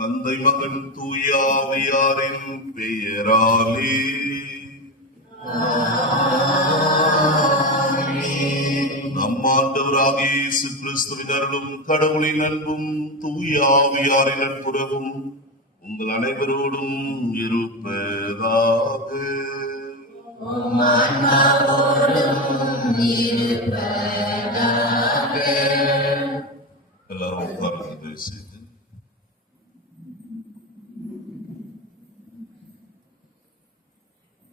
தந்தை மகன் தூயாவியாரின் பெயராலே நம் ஆண்டவராகிய இயேசு கிறிஸ்துவின் அருளும் கடவுளின் அன்பும் தூயாவியாரின் நட்புறவும் உங்கள் அனைவரோடும் இருப்பதாக. எல்லாரும் உட்கார்ந்து செய்து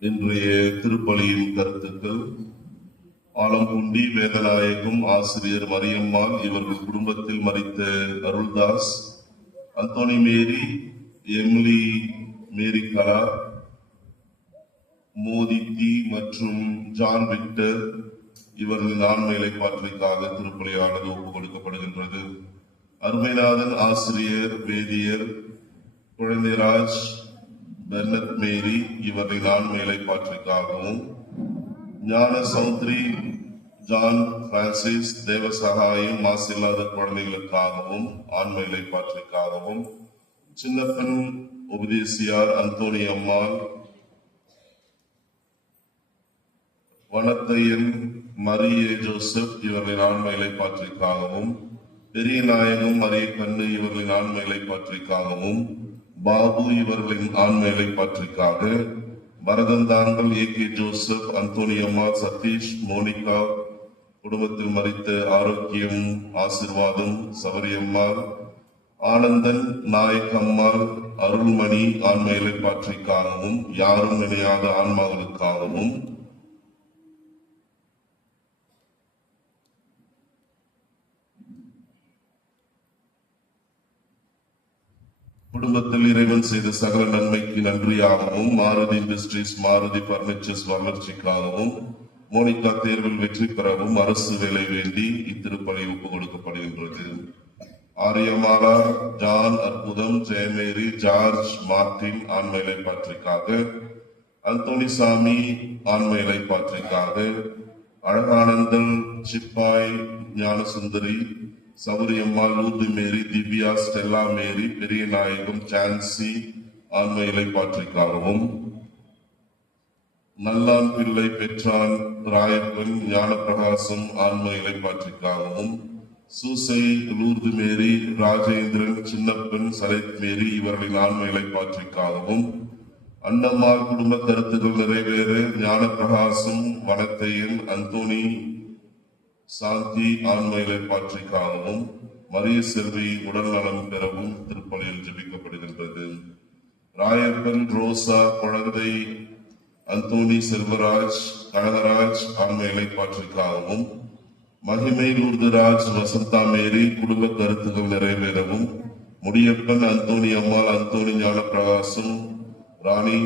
இன்றைய திருப்பலியின் கருத்துக்கள். ஆலம்பூண்டி வேதநாயகம் ஆசிரியர் மரியம்மாள் இவர்கள் குடும்பத்தில் மரித்த அருள்தாஸ், அந்தோனி மேரி, எமிலி மேரி கலா, மோதித்தி மற்றும் ஜான் விக்டர் இவர்களின் ஆண்மையிலை பாற்றிற்காக திருப்பலியானது ஒப்புக் கொடுக்கப்படுகின்றது. அருமைநாதன் ஆசிரியர் வேதியர் குழந்தைராஜ் பெர்னட் மேரி இவர்களின் ஆண்மையிலை பாற்றிற்காகவும், ஞான சௌத்ரி ஜான் பிரான்சிஸ் தேவசகாயம் மாசில்லாத குழந்தைகளுக்காகவும் ஆண்மையிலை பாற்றிற்காகவும், சின்னப்பன் உபதேசியார் அந்தோனி அம்மாள், வனத்தையன் மரிய ஜோசப் இவர்களின் ஆண்மையிலை பாற்றிற்காகவும், பெரிய நாயகம் மரிய கண்ணு இவர்களின் ஆண்மையிலை பாற்றிற்காகவும், பாபு இவர்களின் ஆண்மையிலை பாற்றிற்காக, பரதந்தாங்கல் ஏ.கே. ஜோசப், அந்தோனி அம்மா, சதீஷ், மோனிகா குடும்பத்தில் மரித்த ஆரோக்கியம் ஆசிர்வாதம் சபரியம்மாள், ஆனந்தன் நாயக்கம்மாள், அருள்மணி ஆண்மையிலை பாற்றிற்காகவும், யாரும் இணையாத ஆன்மாக்களுக்காகவும், குடும்பத்தில் இறைவன் செய்த சகல நன்மைக்கு நன்றியாகவும், மாருதி இண்டஸ்ட்ரீஸ் மாருதி பர்னிச்சர்ஸ் வளர்ச்சிக்காகவும், மோனிகா தேர்வில் வெற்றி பெறவும் அரசு வேலை வேண்டி இத்திருப்பலி ஒப்புக் கொடுக்கப்படுகின்றது. ஆரியமாலா, ஜான் அற்புதம், ஜெயமேரி, ஜார்ஜ் மார்டின் ஆண்மையிலை பாற்றிற்காக, அந்தோனிசாமி ஆண்மையிலை பாற்றிற்காக, அழகானந்தன் சிப்பாய் ஞானசுந்தரி, சௌரியம்மாள், லூர்து மேரி, திவ்யா, ஸ்டெல்லா மேரி, பெரிய நாயகம் சான்சி ஆண்மையிலை பாற்றிற்காகவும், நல்லான் பிள்ளை பெற்றான் ராயப்பன் ஞானப்பிரகாசம் ஆண்மையிலை பாற்றிற்காகவும், சூசை, லூர்து மேரி, ராஜேந்திரன், சின்னப்பன், சரத் மேரி இவர்களின் ஆண்மையிலை பாற்றிற்காகவும், அன்னம்மாள் குடும்ப கருத்துக்கள் நிறைவேற ஞானப்பிரகாசம், வனத்தையன், அந்தோனி சாந்தி ஆண்மையிலை பாற்றிற்காகவும், மரிய செல்வி உடல் நலம் பெறவும் திருப்பலியில் ஜெபிக்கப்படுகின்றது. ராயப்பன் ரோசா குழந்தை அந்தோனி செல்வராஜ் கனகராஜ் ஆண்மையிலை பாற்றிற்காகவும், மகிமை லூர்துராஜ் வசந்தா மேரி குடும்ப கருத்துக்கள் நிறைவேறவும், முடியப்பன் அந்தோனி அம்மாள், அந்தோனி ஞானப்பிரகாசம், ராணி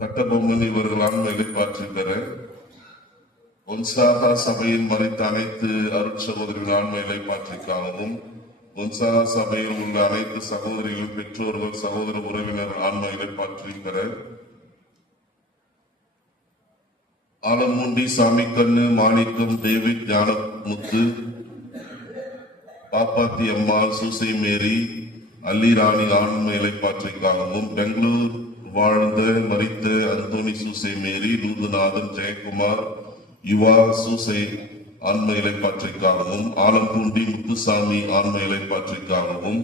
கட்டபொம்மன் இவர்கள் ஆண்மையிலை பாற்றிருக்கிற ஒன்சாகா சபையில் மறைத்த அனைத்து அருட்சகோதரின் ஆண்மையிலை பாற்றிற்காகவும், முன்சா சபையில் உள்ள அனைத்து சகோதரிகள், பெற்றோர்கள், சகோதர உறவினர் ஆன்மைகளை பற்றி பெற ஆலமூண்டி, சாமிக்கண்ணு, மாணிக்கம், டேவிட், ஞானமுத்து, பாப்பாத்தி அம்மாள், சூசை மேரி, அல்லிராணி ஆன்மைகளை பற்றிக்காகவும், பெங்களூர் வாழ்ந்த மரித்த அந்தோனி சூசை மேரி, லூதுநாதன், ஜெயக்குமார், யுவா சூசை ஆன்மைகளை பற்றிக்காகவும், ஆலம்பூண்டி முத்துசாமி ஆன்மைகளை பற்றிக்காகவும்,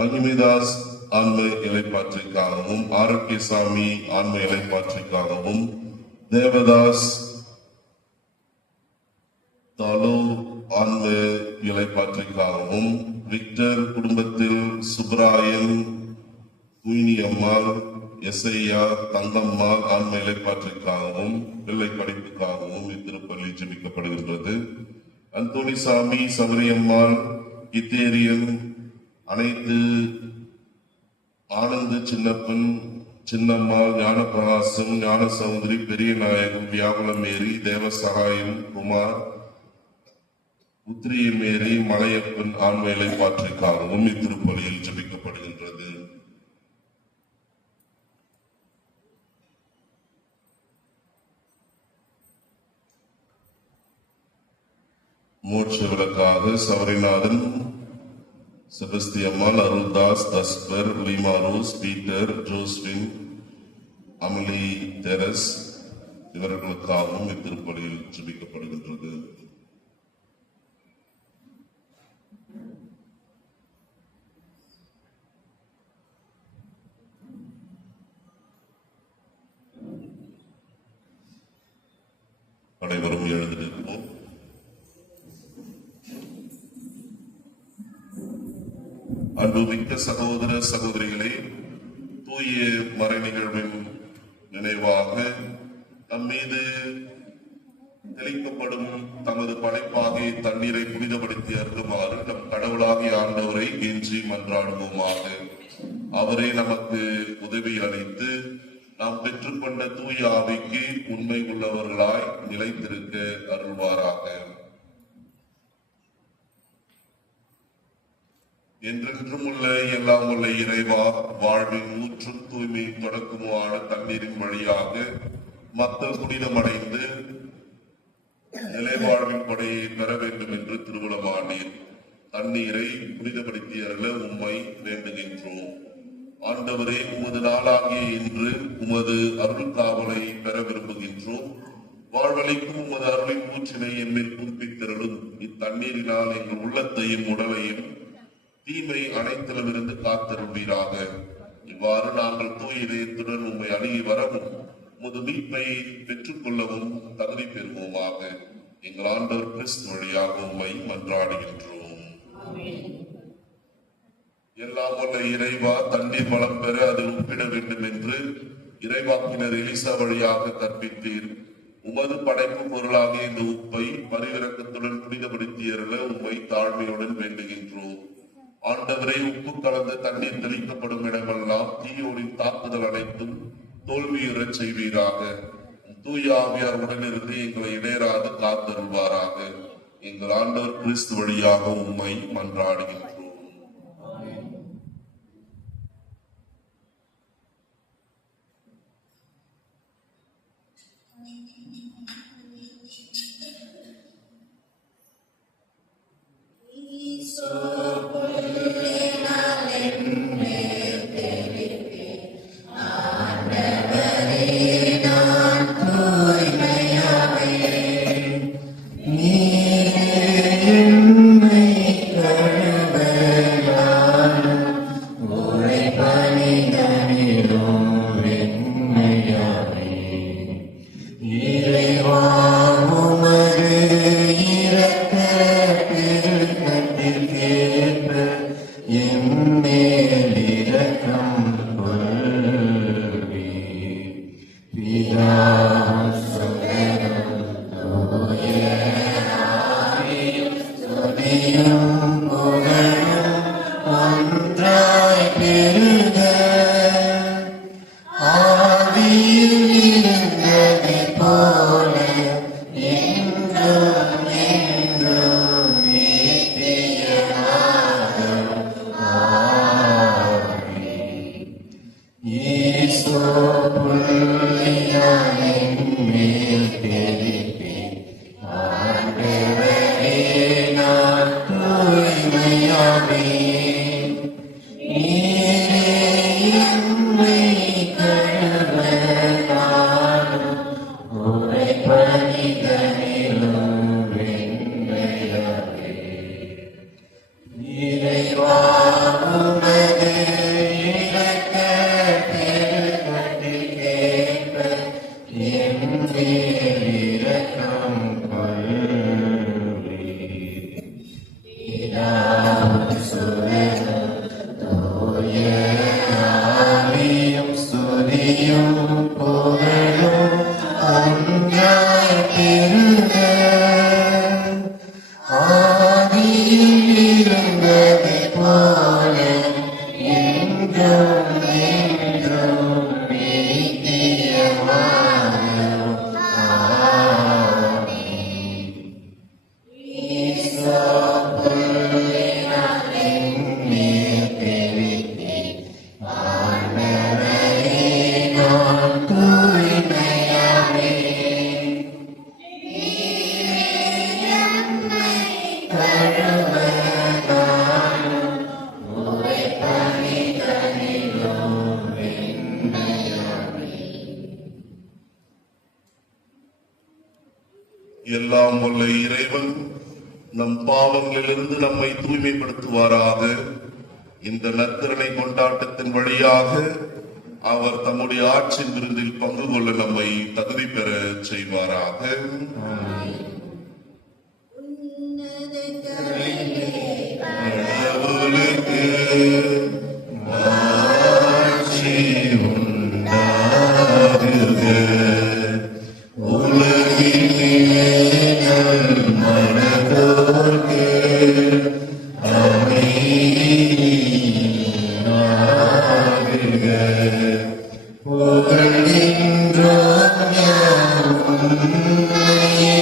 மகிமிதாஸ் ஆன்மைகளை பற்றிக்காகவும், ஆரோக்கியசாமி ஆன்மைகளை பற்றிக்காகவும், தேவதாஸ் தாலோ ஆன்மைகளை பற்றிக்காகவும், விக்டர் குடும்பத்தில் சுப்ராயன், குயினி அம்மாள், எஸ்ஐயா, தங்கம்மாள் ஆன்மைகளை பற்றிக்காகவும், பிள்ளை படிப்புக்காகவும் இத்திருப்பலி ஜெபிக்கப்படுகின்றது. அந்தோணிசாமி, சபரியம்மாள், இத்தேரியன், அனைத்து ஆனந்து, சின்னப்பன், சின்னம்மாள், ஞானபிரகாசம், ஞான சௌதரி, பெரிய நாயகம், வியாகுலமேரி, தேவசகாயம், குமார், உத்திரியமேரி, மலையப்பன் ஆன்மைகளை பற்றிக்காகவும் இத்திருப்பலியில் ஜெபிக்கப்படுகின்றது. மோட்ச விளக்காக Savarinathan, Sebastiammal, Aruldas, Thaspar, Leema Rose, Peter, Joswin, Amali Therese இவர்களுக்காகவும் இத்திருப்பலியில் ஜெபிக்கப்படுகின்றது. அனைவரும் எழுந்திருப்போம். அன்புமிக்க சகோதர சகோதரிகளே, தூய மறை நிகழ்வின் நினைவாக நம்மீது தெளிக்கப்படும் தமது படைப்பாகிய தண்ணீரை புனிதப்படுத்தி அருளுமாறு நம் கடவுளாகிய ஆண்டவரை கெஞ்சி மன்றாடுவோமாக. அவரே நமக்கு உதவி அளித்து நாம் பெற்றுக்கொண்ட தூய ஆவிக்கு உண்மை உள்ளவர்களாய் நிலைத்திருக்க அருள்வாராக. என்றென்றும் உள்ள எல்லாம் உள்ள இறைவா, வாழ்வின் ஊற்றும் தூய்மை தொடக்கமான தண்ணீரின் வழியாக மக்கள் புனிதமடைந்து நிலை வாழ்வின் கொடையை பெற வேண்டும் என்று திருவுளமானீர். தண்ணீரை புனிதப்படுத்தி அருள உம்மை வேண்டுகின்றோம். ஆண்டவரே, உமது நாளாகிய இன்று உமது அருள் காவலை பெற விரும்புகின்றோம். வாழ்வழிக்கும் உமது அருளின் ஊற்றினை எம்மில் புதுப்பித்தருளும். இத்தண்ணீரினால் எங்கள் உள்ளத்தையும் உடலையும் தீமை அனைத்திலுமிருந்து காத்தருள்வீராக. இவ்வாறு நாங்கள் தூய இதயத்துடன் உம்மை அணுகி வரவும் உமது மீட்பை பெற்றுக் கொள்ளவும் தகுதி பெறுவோமாக. எங்கள் ஆண்டவர் கிறிஸ்து வழியாக உம்மை மன்றாடுகின்றோம். எல்லாம் வல்ல இறைவா, தண்ணீர் வளம் பெற அதில் உப்பிட வேண்டும் என்று இறைவாக்கினர் எலிசா வழியாக கற்பித்தீர். உமது படைப்பு பொருளாகிய இந்த உப்பை பரிவிரக்கத்துடன் புனிதப்படுத்தி அருள உம்மை தாழ்மையுடன் வேண்டுகின்றோம். ஆண்டவரே, உப்பு கலந்த தண்ணீர் தெளிக்கப்படும் இடமெல்லாம் தீயோரின் தாக்குதல் அனைத்தும் தோல்வியுறச் செய்வீராக. தூய ஆவியார் உடனிருந்து எங்களை இடையராது காத்தருள்வாராக. எங்கள் ஆண்டவர் கிறிஸ்து வழியாக உம்மை மன்றாடுகின்றோம். நீரே என்னை கழுவ ஈசோ புள்ளியாய் என்மேல் தெளிப்பேன். ஆண்டவரே, நான் தூய்மையாவேன். நீரே என்னை கழுவ, நானும் உரைப்பணிதனிலும் வெண்மையாவேன். இறைவா, உமது இரக்கப் பெருக்கத்திற்கேற்ப என் மேல் இரக்கம் கொள்வீர். பிதாவும் சுதனும் தூய ஆவியும் ஸ்துதியும் புகழும் ஒன்றாய் பெருக. ஆதியில் இருந்தது போல என்றும் என்றும் நித்தியமாகவும். ஆமென். ஈசோ புள்ளியாய் என்மேல் தெளிப்பேன். ஆண்டவரே, நான் தூய்மையாவேன். கழுவ, நானும் உரைப்பணிதனிலும் வெண்மையாவேன். எல்லாம் வல்ல இறைவன் நம் பாவங்களிலிருந்து நம்மை தூய்மைப்படுத்துவாராக. இந்த நற்கருணை கொண்டாட்டத்தின் வழியாக அவர் தம்முடைய ஆட்சியின் விருந்தில் பங்கு கொள்ள நம்மை தகுதி பெற செய்வாராக. கடவுளுக்கு மாட்சி உண்டாகுக. உலகிலே மனதோர்க்கு அமைதியாகுக. புகழ்கின்றோம் யாம் உம்மையே,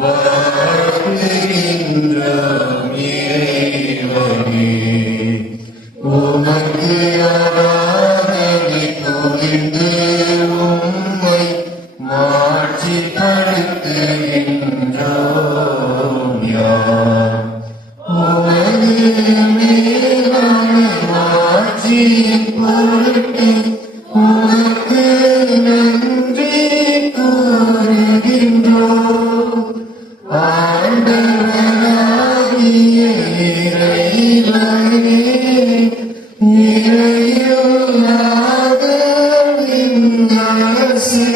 வாழ்த்துகின்றோம் இறைவனே. உமக்கு ஆராதனை புரிந்து உம்மை மாட்சிப்படுத்துகின்றோம் யாம். உமது மேலான மாட்சியின் பொருட்டு உமக்கு நன்றி கூறுகின்றோம். ஆண்டவராகிய இறைவனே, இறையில்லாத விண்ணரசே,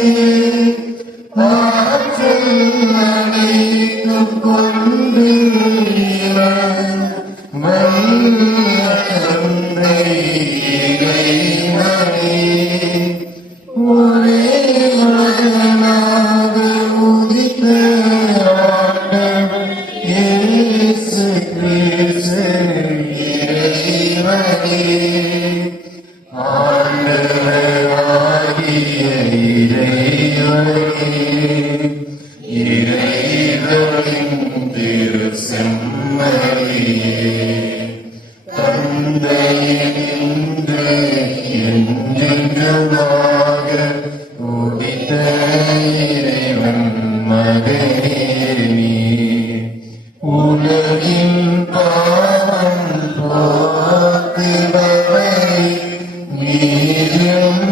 ஆற்றல் அனைத்தும் கொண்டு வல்ல தந்தை இறைவனே, ஒரே மகனாக உதித்த ஆண்டவர் இயேசு கிறிஸ்து இறைவனே, ஆண்டவராகிய இறைவனே, இறைவனின் திரு செம்மறியே, தந்தையினின்று என்றென்றுமாக உதித்த இறைவன் மகனே நீர். உலகின் பாவம் போக்குபவரே, நீரும்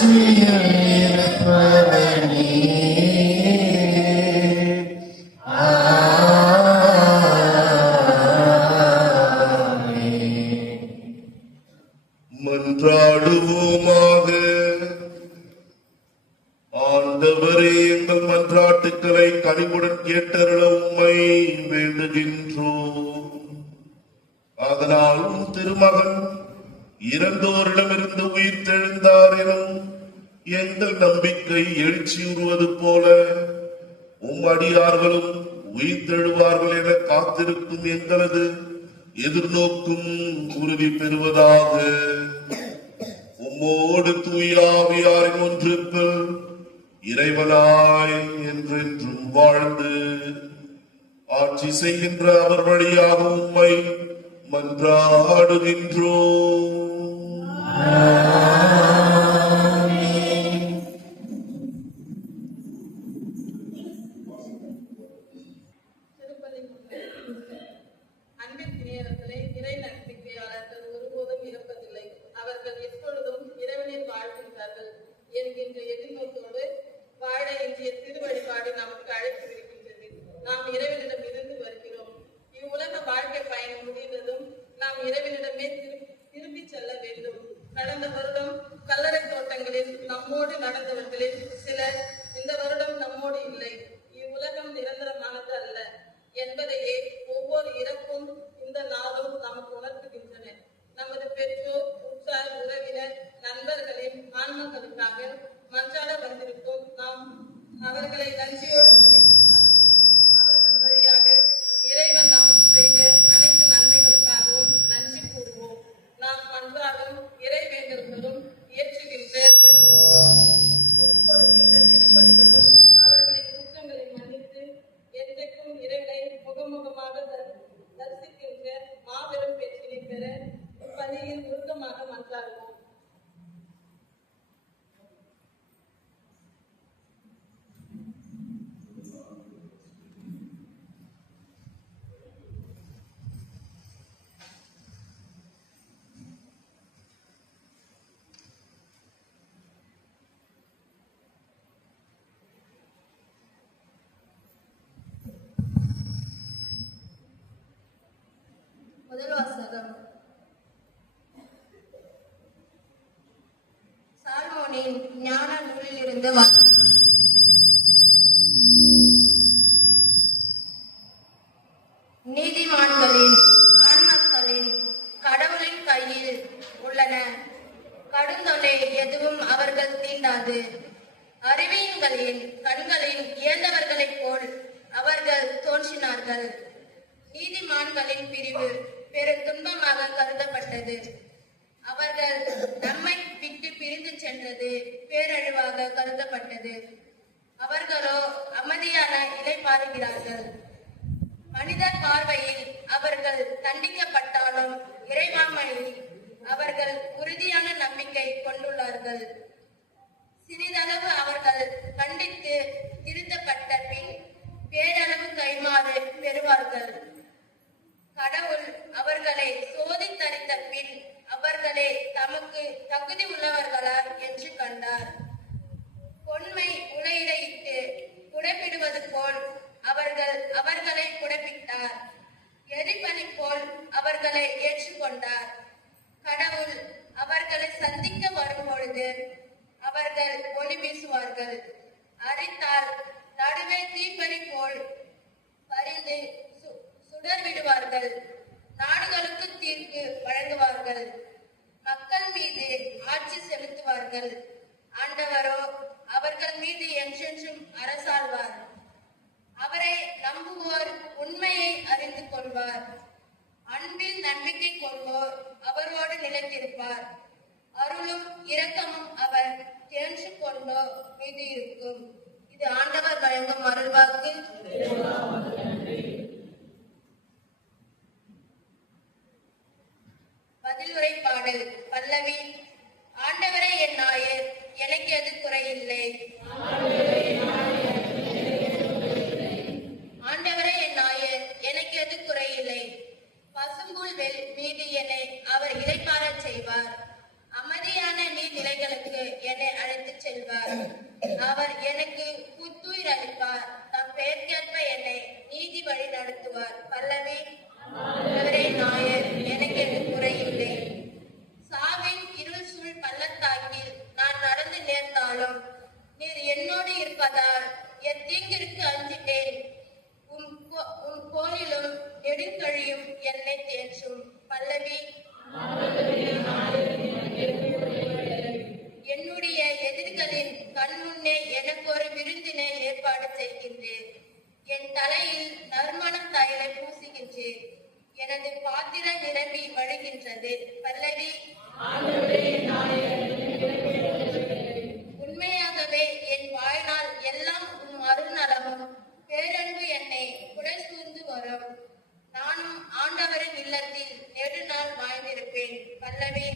ஆட்சியில் இருப்பவனே. ஆமென். மன்றாடுவோமாக. ஆண்டவரே, எங்கள் மன்றாட்டுக்களை கனிவுடன் கேட்டருள உம்மை வேண்டுகின்றோம். அதனால் உம் திருமகன் இறந்தோரிடமிருந்து உயிர் தெழுந்தார் எனும் எங்கள் நம்பிக்கை எழுச்சியுறுவது போல உம் அடியார்களும் உயிர் தெழுவார்கள் என காத்திருக்கும் எங்களது எதிர்நோக்கும் உறுதி பெறுவதாக. உம்மோடு தூயாவியாரின் ஒன்றிற்குள் இறைவனாய் என்றென்றும் வாழ்ந்து ஆட்சி செய்கின்ற அவர் வழியாக உம்மை மன்றாடுகின்றோம். அன்பிற்கினியவர்களே, இறை நம்பிக்கையாளர்கள் ஒருபோதும் இறப்பதில்லை. அவர்கள் எப்பொழுதும் இறைவனில் வாழ்கின்றார்கள் என்கின்ற எதிர்நோக்கோடு வாழ இன்றைய திருவழிபாடு நமக்கு அழைப்பு விடுக்கின்றது. நாம் இறைவனிடம் இருந்து வருகிறோம். இவ்வுலக வாழ்க்கை பயணம் முடிந்ததும் நாம் இறைவனிடமே திரும்பி செல்ல வேண்டும். கடந்த வருடம் கல்லறை தோட்டங்களில் நம்மோடு நடந்தவர்களில் சிலர் இந்த வருடம் நம்மோடு இல்லை. இவ்வுலகம் நிரந்தரமானது அல்ல என்பதையே ஒவ்வொரு இறப்பும் இந்த நாளும் நமக்கு உணர்த்துகின்றன. நமது பெற்றோர், உற்றார், உறவினர், நண்பர்களின் ஆன்மக்களுக்காக மன்றாட வந்திருக்கும் நாம் அவர்களை நன்றியோடு நினைத்து பார்ப்போம். அவர்கள் வழியாக இறைவன் நமக்கு செய்த அனைத்து நன்மைகளுக்காகவும் நன்றி கூறுவோம். நாம் மன்றாடும் இறை வேண்டல்களும் இயற்றுகின்ற ஒப்புக் கொடுக்கின்ற திருப்பலிகளும் அவர்களின் குற்றங்களை மன்னித்து என்றைக்கும் இறைவனை முகமுகமாக தரிசிக்கின்ற மாபெரும் வெற்றியை பெற இப்பணியில் உருக்கமாக மன்றாடுவோம். முதல் வாசகம். சாலமோனின் ஞான நூலிலிருந்து நீதிமான்களின் ஆன்மாக்களின் கடவுளின் கையில் உள்ளன. கடுந்தொல்லை எதுவும் அவர்கள் தீண்டாது. அறிவியன்களின் கண்களின் இயந்தவர்களைப் போல் அவர்கள் தோன்றினார்கள். நீதிமான்களின் பிரிவு பெரும் துன்பமாக கருதப்பட்டது. அவர்கள் நம்மை விட்டு பிரிந்து சென்றது பேரழிவாக கருதப்பட்டது. அவர்களோ அமைதியான இளைப்பாறுகிறார்கள். மனிதர் பார்வையில் அவர்கள் தண்டிக்கப்பட்டாலும் இறைவாண்மையில் அவர்கள் உறுதியான நம்பிக்கை கொண்டுள்ளார்கள். சிறிதளவு அவர்கள் கண்டித்து திருத்தப்பட்ட பின் பேரளவு கைமாறு பெறுவார்கள். கடவுள் அவர்களை சோதித்தறிந்த பின் அவர்களே தமக்கு தகுதி உள்ளவர்களா என்று கண்டார். பொன்மை உலையிட்டு குடைப்பிடுவது போல் அவர்களை குடைப்பிட்டார். எரிபனி போல் அவர்களை ஏற்றுக்கொண்டார். கடவுள் அவர்களை சந்திக்க வரும்பொழுது அவர்கள் ஒளி வீசுவார்கள். அறிந்தால் நடுவே தீப்பறி போல் பறிந்து சுடர் விடுவார்கள். நாடுகளுக்கு தீர்ப்பு வழங்குவார்கள். மக்கள் மீது ஆட்சி செலுத்துவார்கள். ஆண்டவரோ அவர்கள் மீது என்றென்றும் அரசாழ்வார். அவரை நம்புவோர் உண்மையை அறிந்து கொள்வார். அன்பில் நம்பிக்கை கொள்வோர் அவரோடு நிலைத்திருப்பார். அருளும் இரக்கமும் அவர் தேர்ந்து கொண்டோ மீது இருக்கும். இது ஆண்டவர் வழங்கும் அருள்வாக்கு. பதிலுரை பாடல். பல்லவி. ஆண்டவரே என் நாயர், எனக்கு எது குறையில்லை. ஆண்டவரே என் நாயர், எனக்கு எது குறையில்லை. பசும்புல் மீது என்னை அவர் இளைப்பாறச் செய்வார். அமைதியான நீர்நிலைகளுக்கு என்னை செய்வார். அவர் எனக்கு புத்துயிர் அளிப்பார். தம் பெயர்க்கேற்ப என்னை நீதி வழி நடத்துவார். பல்லவி. ஆண்டவரே நாயர், எனக்கு எது குறையில்லை. சாவின் இருள் சூழ் பள்ளத்தாக்கில் நான் நடந்து நேர்ந்தாலும் நீர் என்னோடு இருப்பதால் எத்தீங்கிற்கு அஞ்சிட்டேன். உன் கோலிலும் நெடுங்கழியும் என்னை தேற்றும். பல்லவி. என்னுடைய எதிரிகளின் கண்முன்னே எனக்கு ஒரு விருந்தினை ஏற்பாடு செய்கின்றேன். என் தலையில் நறுமணம் தைலம் பூசுகின்றேன். எனது பாத்திரம் நிரம்பி வழிகின்றது. பல்லவி. உண்மையாகவே என் வாழ்நாள் எல்லாம் உன் அருள்நலமும் பேரன்பு என்னை குடை சூழ்ந்து வரும். நானும் ஆண்டவரின் இல்லத்தில் நெடுநாள் வாழ்ந்திருப்பேன். பல்லவி.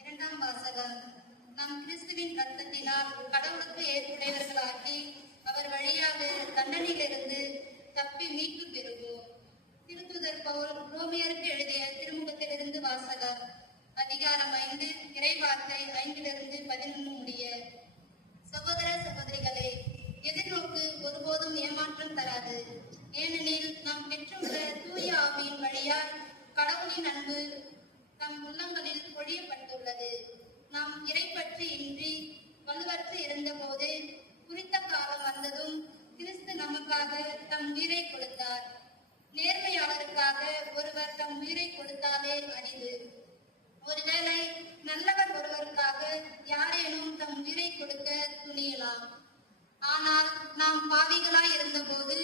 இரண்டாம் வாசகம். நாம் கிறிஸ்துவின் இரத்தத்தினால் கடவுளுக்கு ஏற்புடையவர்களாக்கி அவர் வழியாக தண்டனையிலிருந்து தப்பி மீட்பு பெறுவோம். திருத்துதர் பவுல் ரோமியருக்கு எழுதிய திருமுகத்திலிருந்து வாசகம். அதிகாரம் 5, இறைவார்த்தை 5-11 முடிய. சகோதர சகோதரிகளே, எதிர்நோக்கு ஒருபோதும் ஏமாற்றம் தராது. ஏனெனில் நாம் பெற்றுள்ள தூய ஆவியின் வழியால் கடவுளின் அன்பு நம் உள்ளங்களில் பொழியப்பட்டுள்ளது. நாம் இறைப்பற்று இன்றி வலுவற்று இருந்தபோது குறித்த காலம் வந்ததும் கிறிஸ்து நமக்காக தம் உயிரை கொடுத்தார். நேர்மையாளருக்காக ஒருவர் தம் உயிரை கொடுத்தாலே அரிது. ஒருவேளை நல்லவர் ஒருவருக்காக யாரேனும் தம் உயிரை கொடுக்க துணியலாம். ஆனால் நாம் பாவிகளாய் இருந்தபோது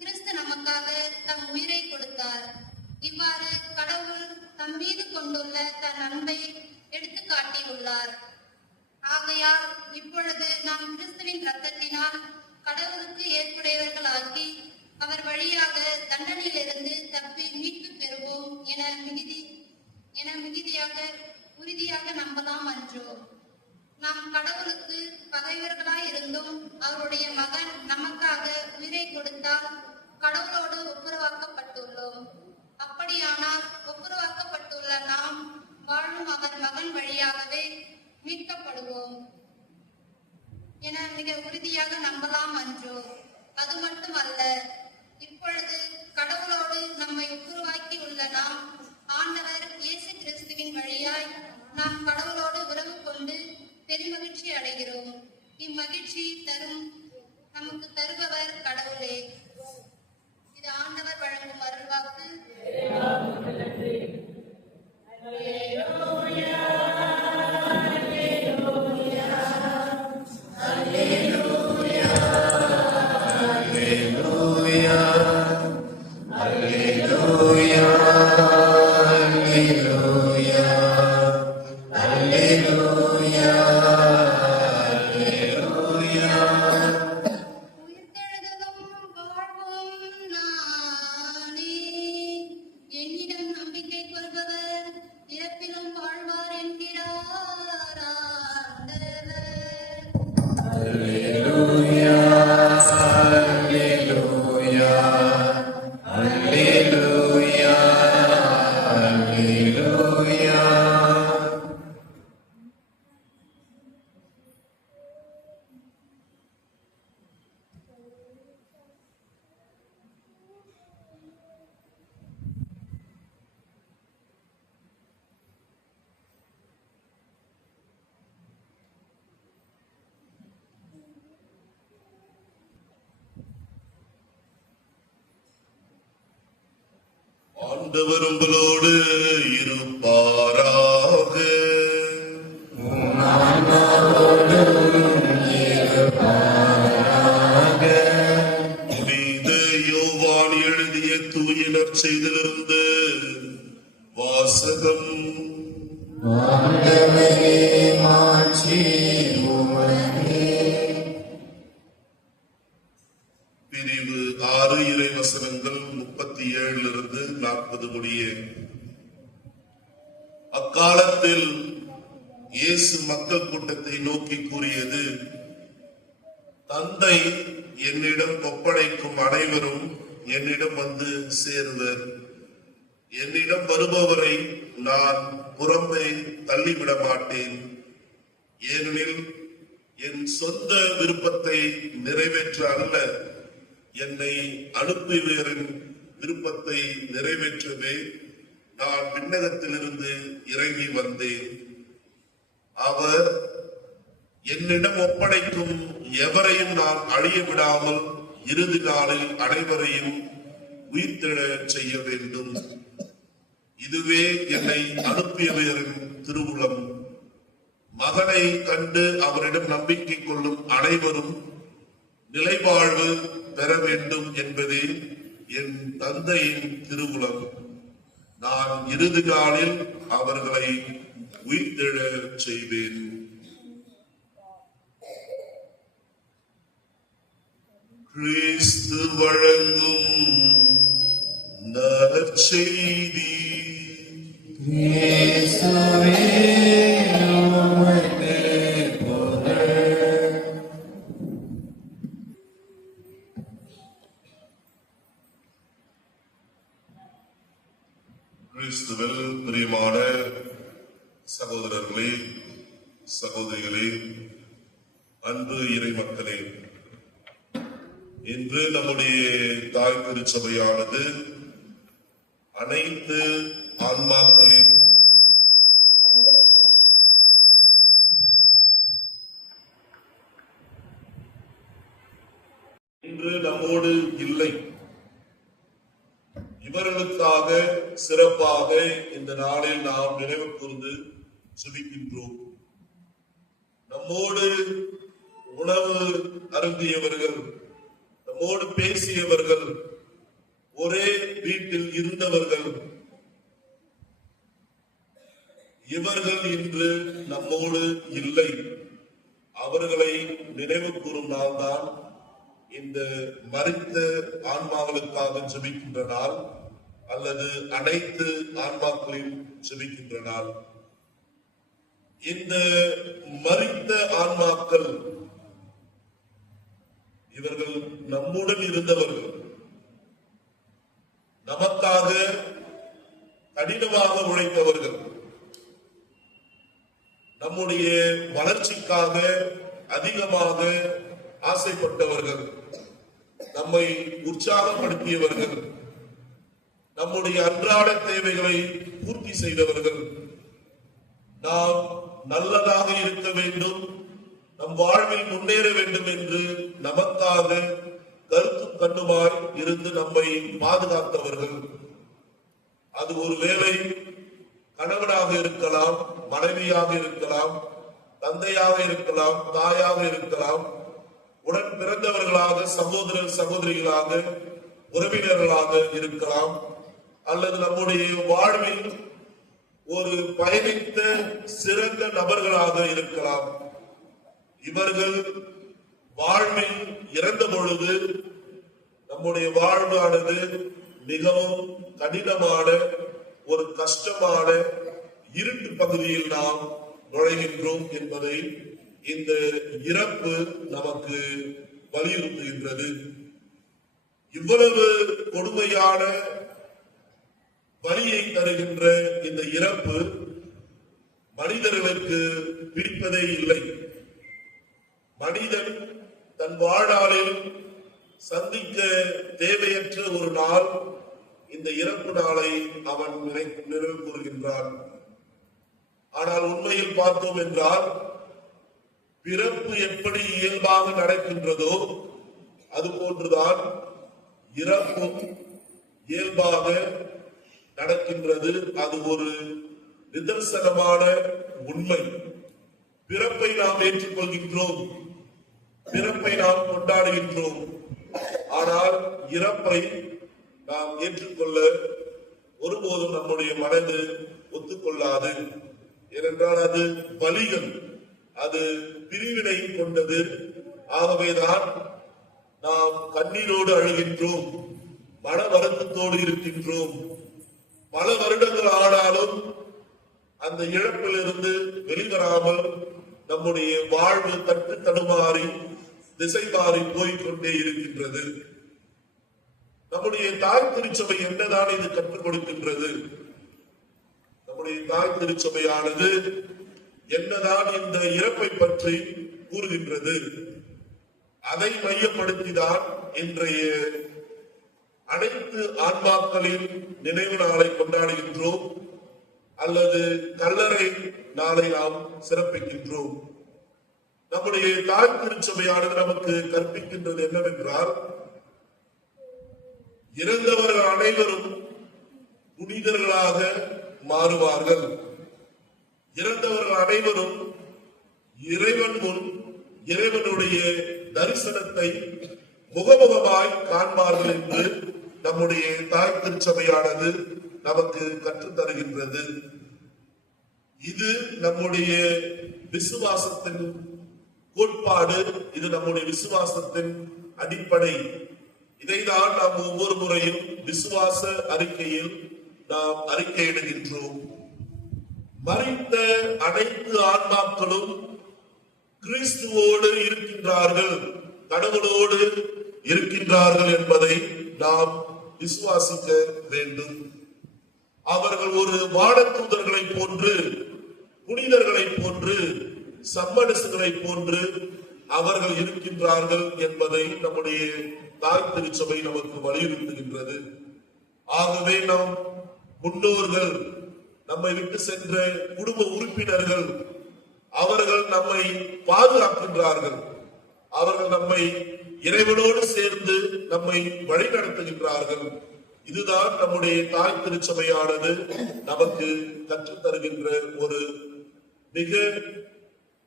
கிறிஸ்து நமக்காக தம் உயிரை கொடுத்தார். இவ்வாறு கடவுள் தம் மீது கொண்டுள்ள தன் அன்பை எடுத்து காட்டியுள்ளார். ஆகையால் இப்பொழுது நாம் கிறிஸ்துவின் இரத்தத்தினால் கடவுளுக்கு ஏற்புடையவர்களாக்கி அவர் வழியாக தண்டனையிலிருந்து தப்பி மீட்பு பெறுவோம் என மிகுதியாக உறுதியாக நம்பலாம் அன்றோ. நாம் கடவுளுக்கு பகைவர்களாய் இருந்தும் அவருடைய மகன் நமக்காக உயிரை கொடுத்தால் கடவுளோடு ஒப்புரவாக்கப்பட்டுள்ளோம். அப்படியானால் ஒப்புரவாக்கப்பட்டுள்ள நாம் வாழும் அவர் மகன் வழியாகவே மீட்கப்படுவோம் என மிக உறுதியாக நம்பலாம் அன்றோ. அது மட்டுமல்ல, இப்பொழுது கடவுளோடு நம்மை ஒப்புரவாக்கி உள்ள நாம் ஆண்டவர் இயேசு கிறிஸ்துவின் வழியாய் நாம் கடவுளோடு உறவு கொண்டு பெருமகிழ்ச்சி அடைகிறோம். இம்மகிழ்ச்சி நமக்கு தருபவர் கடவுளே. இது ஆண்டவர் வழங்கும் அருள்வாக்கு. ஆண்டவர் உங்களோடு இருப்பாராக. புனித யோவான் எழுதிய தூய நற்செய்தியிலிருந்து வாசகம். பிரிவு 6 இறை வசனங்கள் 37-40 முடிய. அக்காலத்தில் இயேசு மக்கள் கூட்டத்தை நோக்கி கூறியது, தந்தை என்னிடம் ஒப்படைக்கும் அனைவரும் என்னிடம் வந்து சேருவர். என்னிடம் வருபவரை நான் புறம்பே தள்ளிவிட மாட்டேன். ஏனெனில் என் சொந்த விருப்பத்தை நிறைவேற்ற அல்ல, என்னை அனுப்பியவரின் விருப்பத்தை நிறைவேற்றவே நான் விண்ணகத்திலிருந்து இறங்கி வந்தேன். அவர் என்னிடம் ஒப்படைக்கும் எவரையும் நான் அழிய விடாமல் இறுதி நாளில் அனைவரையும் உயிர்த்தெழ செய்ய வேண்டும். இதுவே என்னை அனுப்பியவரின் திருவுளம். மகனை கண்டு அவரிடம் நம்பிக்கை கொள்ளும் அனைவரும் நிலைவாழ்வு பெற வேண்டும் என்பதே என் தந்தையின் திருவுளம். நான் இறுதி நாளில் அவர்களை உயிர்த்தெழ செய்வேன். கிறிஸ்து வழங்கும் நற்செய்தி. இயேசுவே உமக்கு புகழ். கிறிஸ்துவில் பிரியமான சகோதரர்களே, சகோதரிகளே, அன்பு இறை மக்களே, இன்று நம்முடைய தாய் திருச்சபையானது அனைத்து ஆன்மாக்களின் இன்று நம்மோடு இல்லை. இவர்களுக்காக சிறப்பாக இந்த நாளில் நாம் நினைவு கூர்ந்து சுபிக்கின்றோம். நம்மோடு உணவு அருந்தியவர்கள், நம்மோடு பேசியவர்கள், ஒரே வீட்டில் இருந்தவர்கள், இவர்கள் இன்று நம்மோடு இல்லை. அவர்களை நினைவு கூறும் நாள் தான் இந்த மரித்த ஆன்மாக்களுக்காக ஜெபிக்கின்ற நாள், அல்லது அனைத்து ஆன்மாக்களின் ஜெபிக்கின்ற நாள். இந்த மரித்த ஆன்மாக்கள் இவர்கள் நம்முடன் இருந்தவர்கள், நமக்காக கடினமாக உழைத்தவர்கள், நம்முடைய வளர்ச்சிக்காக அதிகமாக ஆசைப்பட்டவர்கள், நம்மை உற்சாகப்படுத்தியவர்கள், நம்முடைய அன்றாட தேவைகளை பூர்த்தி செய்தவர்கள், நாம் நல்லதாக இருக்க வேண்டும், நம் வாழ்வில் முன்னேற வேண்டும் என்று நமக்காக கருத்தும் கண்ணுமாய் இருந்து நம்மை பாதுகாத்தவர்கள். அது ஒருவேளை கணவனாக இருக்கலாம், மனைவியாக இருக்கலாம், தந்தையாக இருக்கலாம், தாயாக இருக்கலாம், உடன் பிறந்தவர்களாக, சகோதரர் சகோதரிகளாக, உறவினர்களாக இருக்கலாம், அல்லது நம்முடைய வாழ்வில் ஒரு பயணித்த சிறந்த நபர்களாக இருக்கலாம். இவர்கள் வாழ்வில் இறந்த பொழுது நம்முடைய வாழ்வானது மிகவும் கடினமான ஒரு கஷ்டமான இருட்டு பகுதியில் நாம் நுழைகின்றோம் என்பதை இந்த இறப்பு நமக்கு வலியுறுத்துகின்றது. இவ்வளவு கொடுமையான வலியை தருகின்ற இந்த இறப்பு மனிதர்களுக்கு பிடிப்பதே இல்லை. மனிதன் தன் வாழ்நாளில் சந்திக்க தேவையற்ற ஒரு நாள் இந்த இறப்பு நாளை அவன் நினைவு கூறுகின்றான். ஆனால் உண்மையில் பார்த்தோம் என்றால், பிறப்பு எப்படி இயல்பாக நடக்கின்றதோ அது போன்றுதான் இறப்பும் இயல்பாக நடக்கின்றது. அது ஒரு நிதர்சனமான உண்மை. பிறப்பை நாம் ஏற்றுக்கொள்கின்றோம், பிறப்பை நாம் கொண்டாடுகின்றோம். ஆனால் இறப்பை நாம் ஏற்றுக்கொள்ள ஒருபோதும் நம்முடைய மனது ஒத்துக்கொள்ளாது. ஏனென்றால் அது வலிகள், அது பிரிவினை கொண்டது. ஆகவேதான் நாம் கண்ணீரோடு அழுகின்றோம், மன வருத்தத்தோடு இருக்கின்றோம். பல வருடங்கள் ஆனாலும் அந்த இழப்பிலிருந்து வெளிவராமல் நம்முடைய வாழ்வு தட்டு தடுமாறி திசை மாறி போய்கொண்டே இருக்கின்றது. நம்முடைய தாய் திருச்சபை என்னதான் இது கற்றுக் கொடுக்கின்றது? நம்முடைய தாய் திருச்சபையானது என்னதான் இந்த இறப்பை பற்றி கூறுகின்றது? அதை மையப்படுத்திதான் இன்றைய அனைத்து ஆன்மாக்களின் நினைவு நாளை கொண்டாடுகின்றோம் அல்லது கல்லறை நாளை நாம் சிறப்பிக்கின்றோம். நம்முடைய தாய் திருச்சபையானது நமக்கு கற்பிக்கின்றது என்னவென்றால், இறந்தவர்கள் அனைவரும் புனிதர்களாக மாறுவார்கள். இறந்தவர்கள் அனைவரும் இறைவன் முன் இறைவனுடைய தரிசனத்தை முகமுகமாய் காண்பார்கள் என்று நம்முடைய தாய் திருச்சபையானது நமக்கு கற்றுத் தருகின்றது. இது நம்முடைய விசுவாசத்தின் கோட்பாடு, இது நம்முடைய விசுவாசத்தின் அடிப்படை. இதைதான் நாம் ஒவ்வொரு முறையும் விசுவாச அறிக்கையில் நாம் அறிக்கையிடுகின்றோம். மரித்த அனைத்து ஆன்மாக்களும் கிறிஸ்துவோடு இருக்கின்றார்கள், கடவுளோடு இருக்கின்றார்கள் என்பதை நாம் விசுவாசிக்க வேண்டும். அவர்கள் ஒரு வானதூதர்களை போன்று, புனிதர்களை போன்று, சம்மனசுகளை போன்று அவர்கள் இருக்கின்றார்கள் என்பதை நம்முடைய தாய் திருச்சபை நமக்கு வலியுறுத்துகின்றது. ஆகவே நம் முன்னோர்கள், நம்மை விட்டு சென்ற குடும்ப உறுப்பினர்கள், அவர்கள் நம்மை பாதுகாக்கின்றார்கள். அவர்கள் நம்மை இறைவனோடு சேர்ந்து நம்மை வழிநடத்துகின்றார்கள். இதுதான் நம்முடைய தாய் திருச்சபையானது நமக்கு கற்றுத் தருகின்ற ஒரு மிக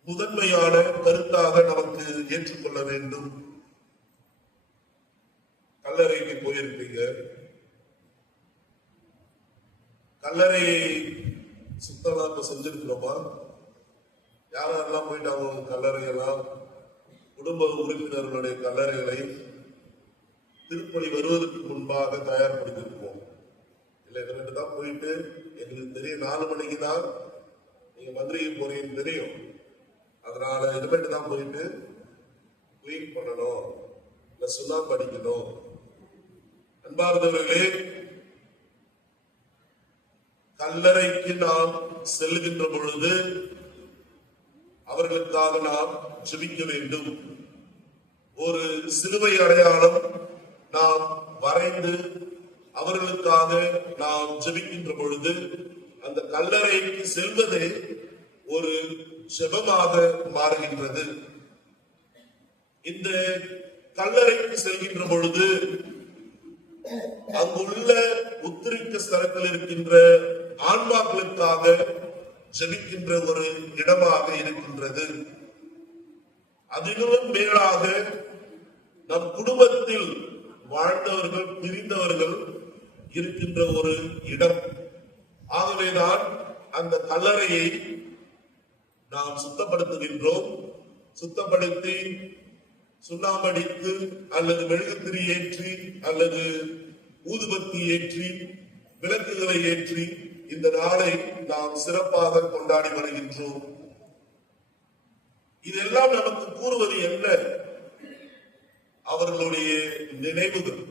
முதன்மையான கருத்தாக நமக்கு ஏற்றுக்கொள்ள வேண்டும். கல்லறைக்கு போயிருப்பீங்க. கல்லறையை சுத்தமாக செஞ்சிருக்கிறோமா? யாரெல்லாம் போயிட்டு அவங்க கல்லறையெல்லாம், குடும்ப உறுப்பினர்களுடைய கல்லறைகளை திருப்பலி வருவதற்கு முன்பாக தயார்படுத்திருப்போம். இல்லை, ரெண்டு தான் போயிட்டு எங்களுக்கு தெரியும் 4 மணிக்கு தான் நீங்க மதுரைக்கு போறீங்கன்னு தெரியும். அதனால இனிமேட்டு தான் போயிட்டு கிளீன் பண்ணணும், இல்ல சுண்ணாம்பு அடிக்கணும். அன்பார்ந்தவர்களே, கல்லறைக்கு நாம் செல்கின்ற பொழுது அவர்களுக்காக நாம் ஜெபிக்க வேண்டும். ஒரு சிலுவை அடையாளம் நாம் வரைந்து அவர்களுக்காக நாம் ஜெபிக்கின்ற பொழுது அந்த கல்லறைக்கு செல்வதே ஒரு ஜெபமாக மாறுகின்றது. இந்த கல்லறைக்கு செல்கின்ற பொழுது அங்குள்ள உத்திரிக்க ஸ்தலத்தில் இருக்கின்ற ஆன்மாக்களுக்காக ஜெபிக்கின்ற ஒரு இடமாக இருக்கின்றது. அதிலும் மேலாக நம் குடும்பத்தில் வாழ்ந்தவர்கள், பிரிந்தவர்கள் இருக்கின்ற ஒரு இடம். ஆகவேதான் அந்த கல்லறையை நாம் சுத்தப்படுத்துகின்றோம். சுத்தப்படுத்தி சுண்ணாம்படித்து அல்லது மெழுகுத்திரி ஏற்றி அல்லது ஊதுபத்தி ஏற்றி விளக்குகளை ஏற்றி இந்த நாளை நாம் சிறப்பாக கொண்டாடி வருகின்றோம். இதெல்லாம் நமக்கு கூறுவது என்ன? அவர்களுடைய நினைவுகள்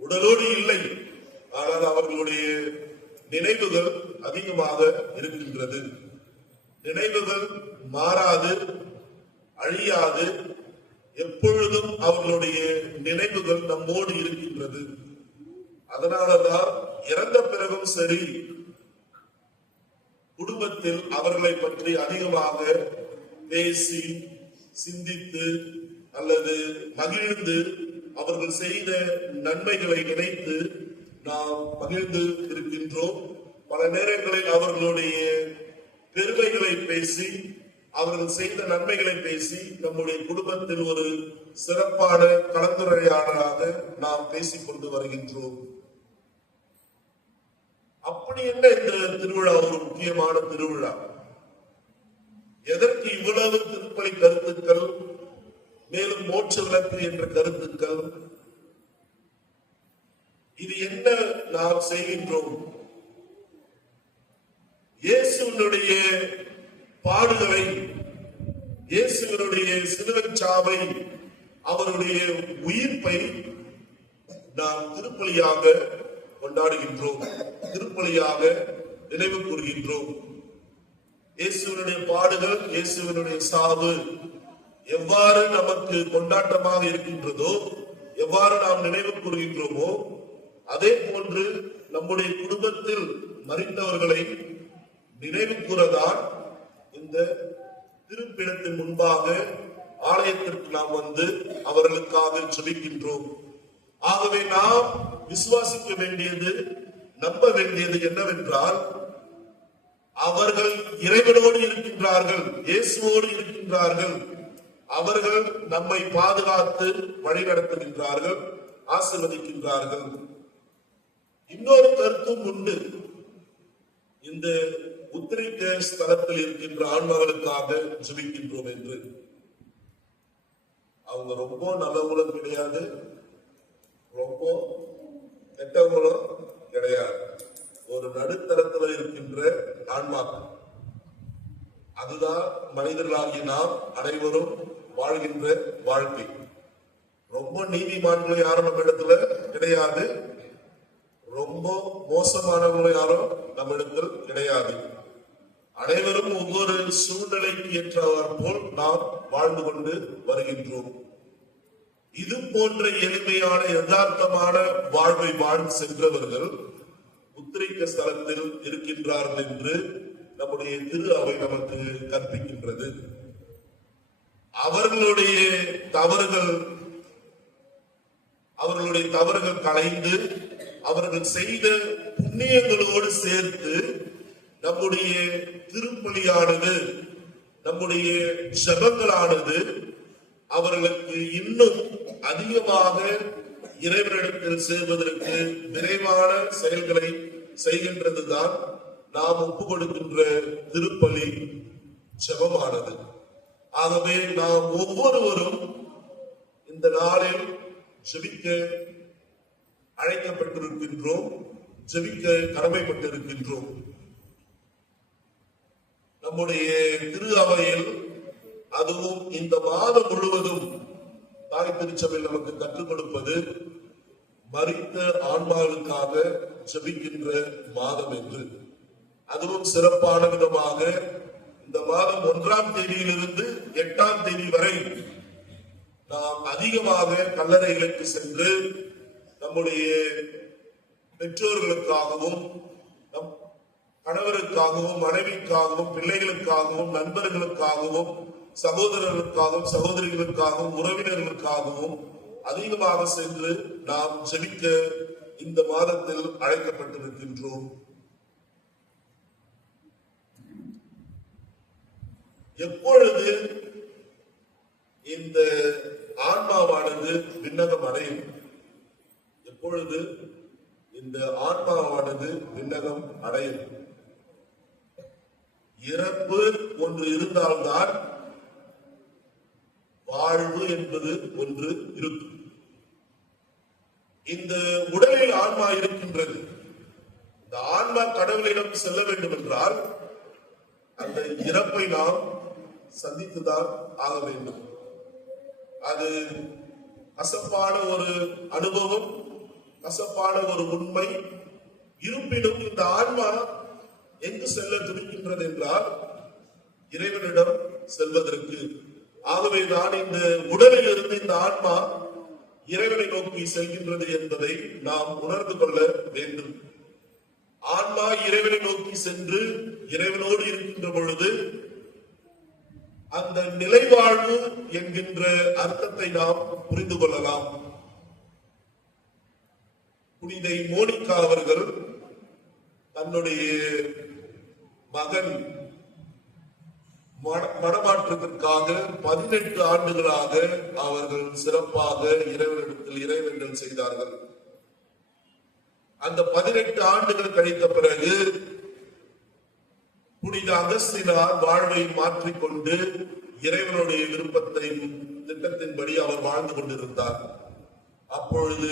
உடலோடு இல்லை, ஆனால் அவர்களுடைய நினைவுகள் அதிகமாக இருக்கின்றது. நினைவுகள் மாறாது, அழியாது, எப்பொழுதும் அவர்களுடைய நினைவுகள் நம்மோடு இருக்கின்றது. அதனாலதான் இறந்த பிறகும் சரி, குடும்பத்தில் அவர்களை பற்றி அதிகமாக பேசி சிந்தித்து அல்லது மகிழ்ந்து அவர்கள் செய்த நன்மைகளை நினைத்து நாம் மகிழ்ந்து இருக்கின்றோம். பல நேரங்களில் அவர்களுடைய பெருமைகளை பேசி, அவர்கள் செய்த நன்மைகளை பேசி நம்முடைய குடும்பத்தில் ஒரு சிறப்பான கலந்துரையாடலாக நாம் பேசிக் கொண்டு வருகின்றோம். அப்படி என்ன இந்த திருவிழா ஒரு முக்கியமான திருவிழா? எதற்கு இவ்வளவு திருப்பலி கருத்துக்கள், மேலும் மோட்ச விளக்கு என்ற கருத்துக்கள்? இது என்ன நாம் செய்கின்றோம்? இயேசு இயேசுவினுடைய பாடுகளை, இயேசுவினுடைய சிலுவைச் சாவை, அவருடைய உயிர்ப்பை நாம் திருப்பலியாக கொண்டாடுகின்றோம், திருப்பலியாக நினைவு கூறுகின்றோம். இயேசுவினுடைய பாடுகள், இயேசுவினுடைய சாவு எவ்வாறு நமக்கு கொண்டாட்டமாக இருக்கின்றதோ, எவ்வாறு நாம் நினைவு கூறுகின்றோமோ, அதே போன்று நம்முடைய குடும்பத்தில் மரித்தவர்களை நினைவு கூறதான் இந்த திருப்பிடத்தின் முன்பாக ஆலயத்திற்கு நாம் வந்து அவர்களுக்காக ஜெபிக்கின்றோம். ஆகவே நாம் விசுவாசிக்க வேண்டியது, நம்ப வேண்டியது என்னவென்றால், அவர்கள் இறைவனோடு இருக்கின்றார்கள், இயேசுவோடு இருக்கின்றார்கள். அவர்கள் நம்மை பாதுகாத்து வழிநடத்துகின்றார்கள், ஆசீர்வதிக்கின்றார்கள். இன்னொரு கருத்தும் உண்டு. இந்த உத்திரிக்க ஸ்தலத்தில் இருக்கின்ற ஆன்மாக்களுக்காக ஜெபிக்கின்றோம் என்று. அவங்க ரொம்ப நல்லவங்களும் கிடையாது, ரொம்ப கெட்டவங்களும் கிடையாது. ஒரு நடுத்தரத்தில் இருக்கின்ற ஆன்மாக்கள். அதுதான் மனிதர்களாகிய நாம் அனைவரும் வாழ்கின்ற வாழ்க்கை. ரொம்ப நீதிமான்களும் யாரும் நம்ம இடத்துல கிடையாது, ரொம்ப மோசமானவங்களும் யாரும் நம்ம இடத்தில் கிடையாது. அனைவரும் ஒவ்வொரு சூழ்நிலைக்கு ஏற்றவாறு போல் நாம் வாழ்ந்து கொண்டு வருகின்றோம். இது போன்ற எளிமையான யதார்த்தமான வாழ்வை வாழ்ந்து சென்றவர்கள் உத்திரிக்க ஸ்தலத்தில் இருக்கின்றார்கள் என்று நம்முடைய திரு அவை நமக்கு கற்பிக்கின்றது. அவர்களுடைய தவறுகள் களைந்து அவர்கள் செய்த புண்ணியங்களோடு சேர்த்து நம்முடைய திருப்பலியானது, நம்முடைய ஜெபங்களானது அவர்களுக்கு இன்னும் அதிகமாக இறைவனிடத்தில் சேர்வதற்கு விரைவான செயல்களை செய்கின்றதுதான் நாம் ஒப்பு கொடுக்கின்ற திருப்பலி ஜெபமானது. ஆகவே நாம் ஒவ்வொருவரும் இந்த நாளில் ஜெபிக்க அழைக்கப்பட்டிருக்கின்றோம், ஜெபிக்க கடமைப்பட்டிருக்கின்றோம். நம்முடைய திரு அவையில், அதுவும் இந்த மாதம் முழுவதும் தாய் திருச்சபையில் நமக்கு கற்றுக் கொடுப்பது மரித்த ஆன்மாவுக்காக ஜெபிக்கின்ற மாதம் என்று. அதுவும் சிறப்பான விதமாக இந்த மாதம் 1ஆம் தேதியிலிருந்து 8ஆம் தேதி வரை நாம் அதிகமாக கல்லறைகளுக்கு சென்று நம்முடைய பெற்றோர்களுக்காகவும், நம் கணவருக்காகவும், மனைவிக்காகவும், பிள்ளைகளுக்காகவும், நண்பர்களுக்காகவும், சகோதரர்களுக்காகவும், சகோதரிகளுக்காகவும், உறவினர்களுக்காகவும் அதிகமாக சென்று நாம் ஜெபிக்க இந்த மாதத்தில் அழைக்கப்பட்டிருக்கின்றோம். எப்பொழுது இந்த ஆன்மாவானது விண்ணகம் அடையும்? எப்பொழுது இந்த ஆன்மாவானது விண்ணகம் அடையும்? இறப்பு ஒன்று இருந்தால்தான் வாழ்வு என்பது ஒன்று இருக்கும். இந்த உடலில் ஆன்மா இருக்கின்றது. இந்த ஆன்மா கடவுளிடம் செல்ல வேண்டும் என்றால் அந்த இறப்பை நாம் சந்தித்துதான் ஆக வேண்டும். அது கசப்பான ஒரு அனுபவம், கசப்பான ஒரு உண்மை. இருப்பினும் இந்த ஆன்மா எங்கு செல்ல துடிக்கின்றது என்றால் இறைவனிடம் செல்வதற்கு. ஆகவே தான் இந்த உடலில் இருந்து இந்த ஆன்மா இறைவனை நோக்கி செல்கின்றது என்பதை நாம் உணர்ந்து கொள்ள வேண்டும். ஆன்மா இறைவனை நோக்கி சென்று இறைவனோடு இருக்கின்ற பொழுது அந்த நிலைவாழ்வு என்கின்ற அர்த்தத்தை நாம் புரிந்து கொள்ளலாம். புனிதை மோனிகா அவர்கள் தன்னுடைய மகன் மனமாற்றத்திற்காக 18 ஆண்டுகளாக அவர்கள் சிறப்பாக இறைவனிடத்தில் இறைவேண்டல் செய்தார்கள். அந்த 18 ஆண்டுகள் கழித்த பிறகு புனித அகஸ்தினார் வாழ்வை மாற்றிக்கொண்டு இறைவனுடைய விருப்பத்தை, திட்டத்தின்படி அவர் வாழ்ந்து கொண்டிருந்தார். அப்பொழுது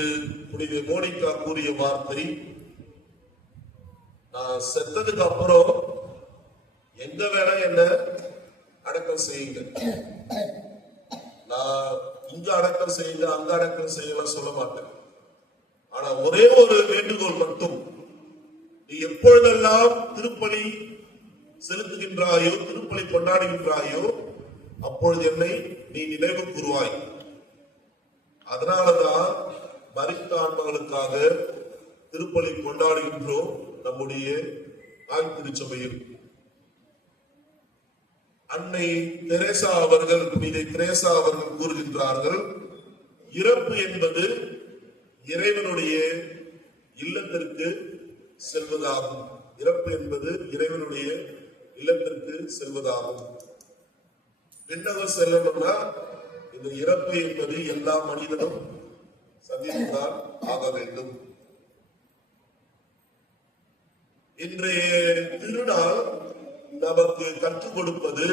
புனித மோனிகா கூறிய வார்த்தை, நான் செத்ததுக்கு அப்புறம் எங்க வேணா என்ன அடக்கம் செய்யுங்க, நான் இங்க அடக்கம் செய்யுங்க அங்க அடக்கம் செய்யலாம் சொல்ல மாட்டேன். ஆனா ஒரே ஒரு வேண்டுகோள் மட்டும், நீ எப்பொழுதெல்லாம் திருப்பலி செலுத்துகின்றாயோ திருப்பலி கொண்டாடுகின்றாயோ அப்பொழுது என்னை நீ நினைவு கூறுவாய். அதனாலதான் மரித்த ஆன்மகளுக்காக திருப்பலி கொண்டாடுகின்றோம் நம்முடைய தாய் திருச்சபையில். அன்னை தெரேசா அவர்கள், புனித தெரேசா அவர்கள் கூறுகின்றார்கள், இறப்பு என்பது இறைவனுடைய இல்லத்திற்கு செல்வதாகும். இறப்பு என்பது இறைவனுடைய இல்லத்திற்கு செல்வதாகும். விண்ணகம் செல்லணும்னா இந்த இறப்பு என்பது எல்லா மனிதனும் சந்தித்துதான் ஆக வேண்டும். இன்றைய திருநாள் நமக்கு கற்றுக் கொடுப்பது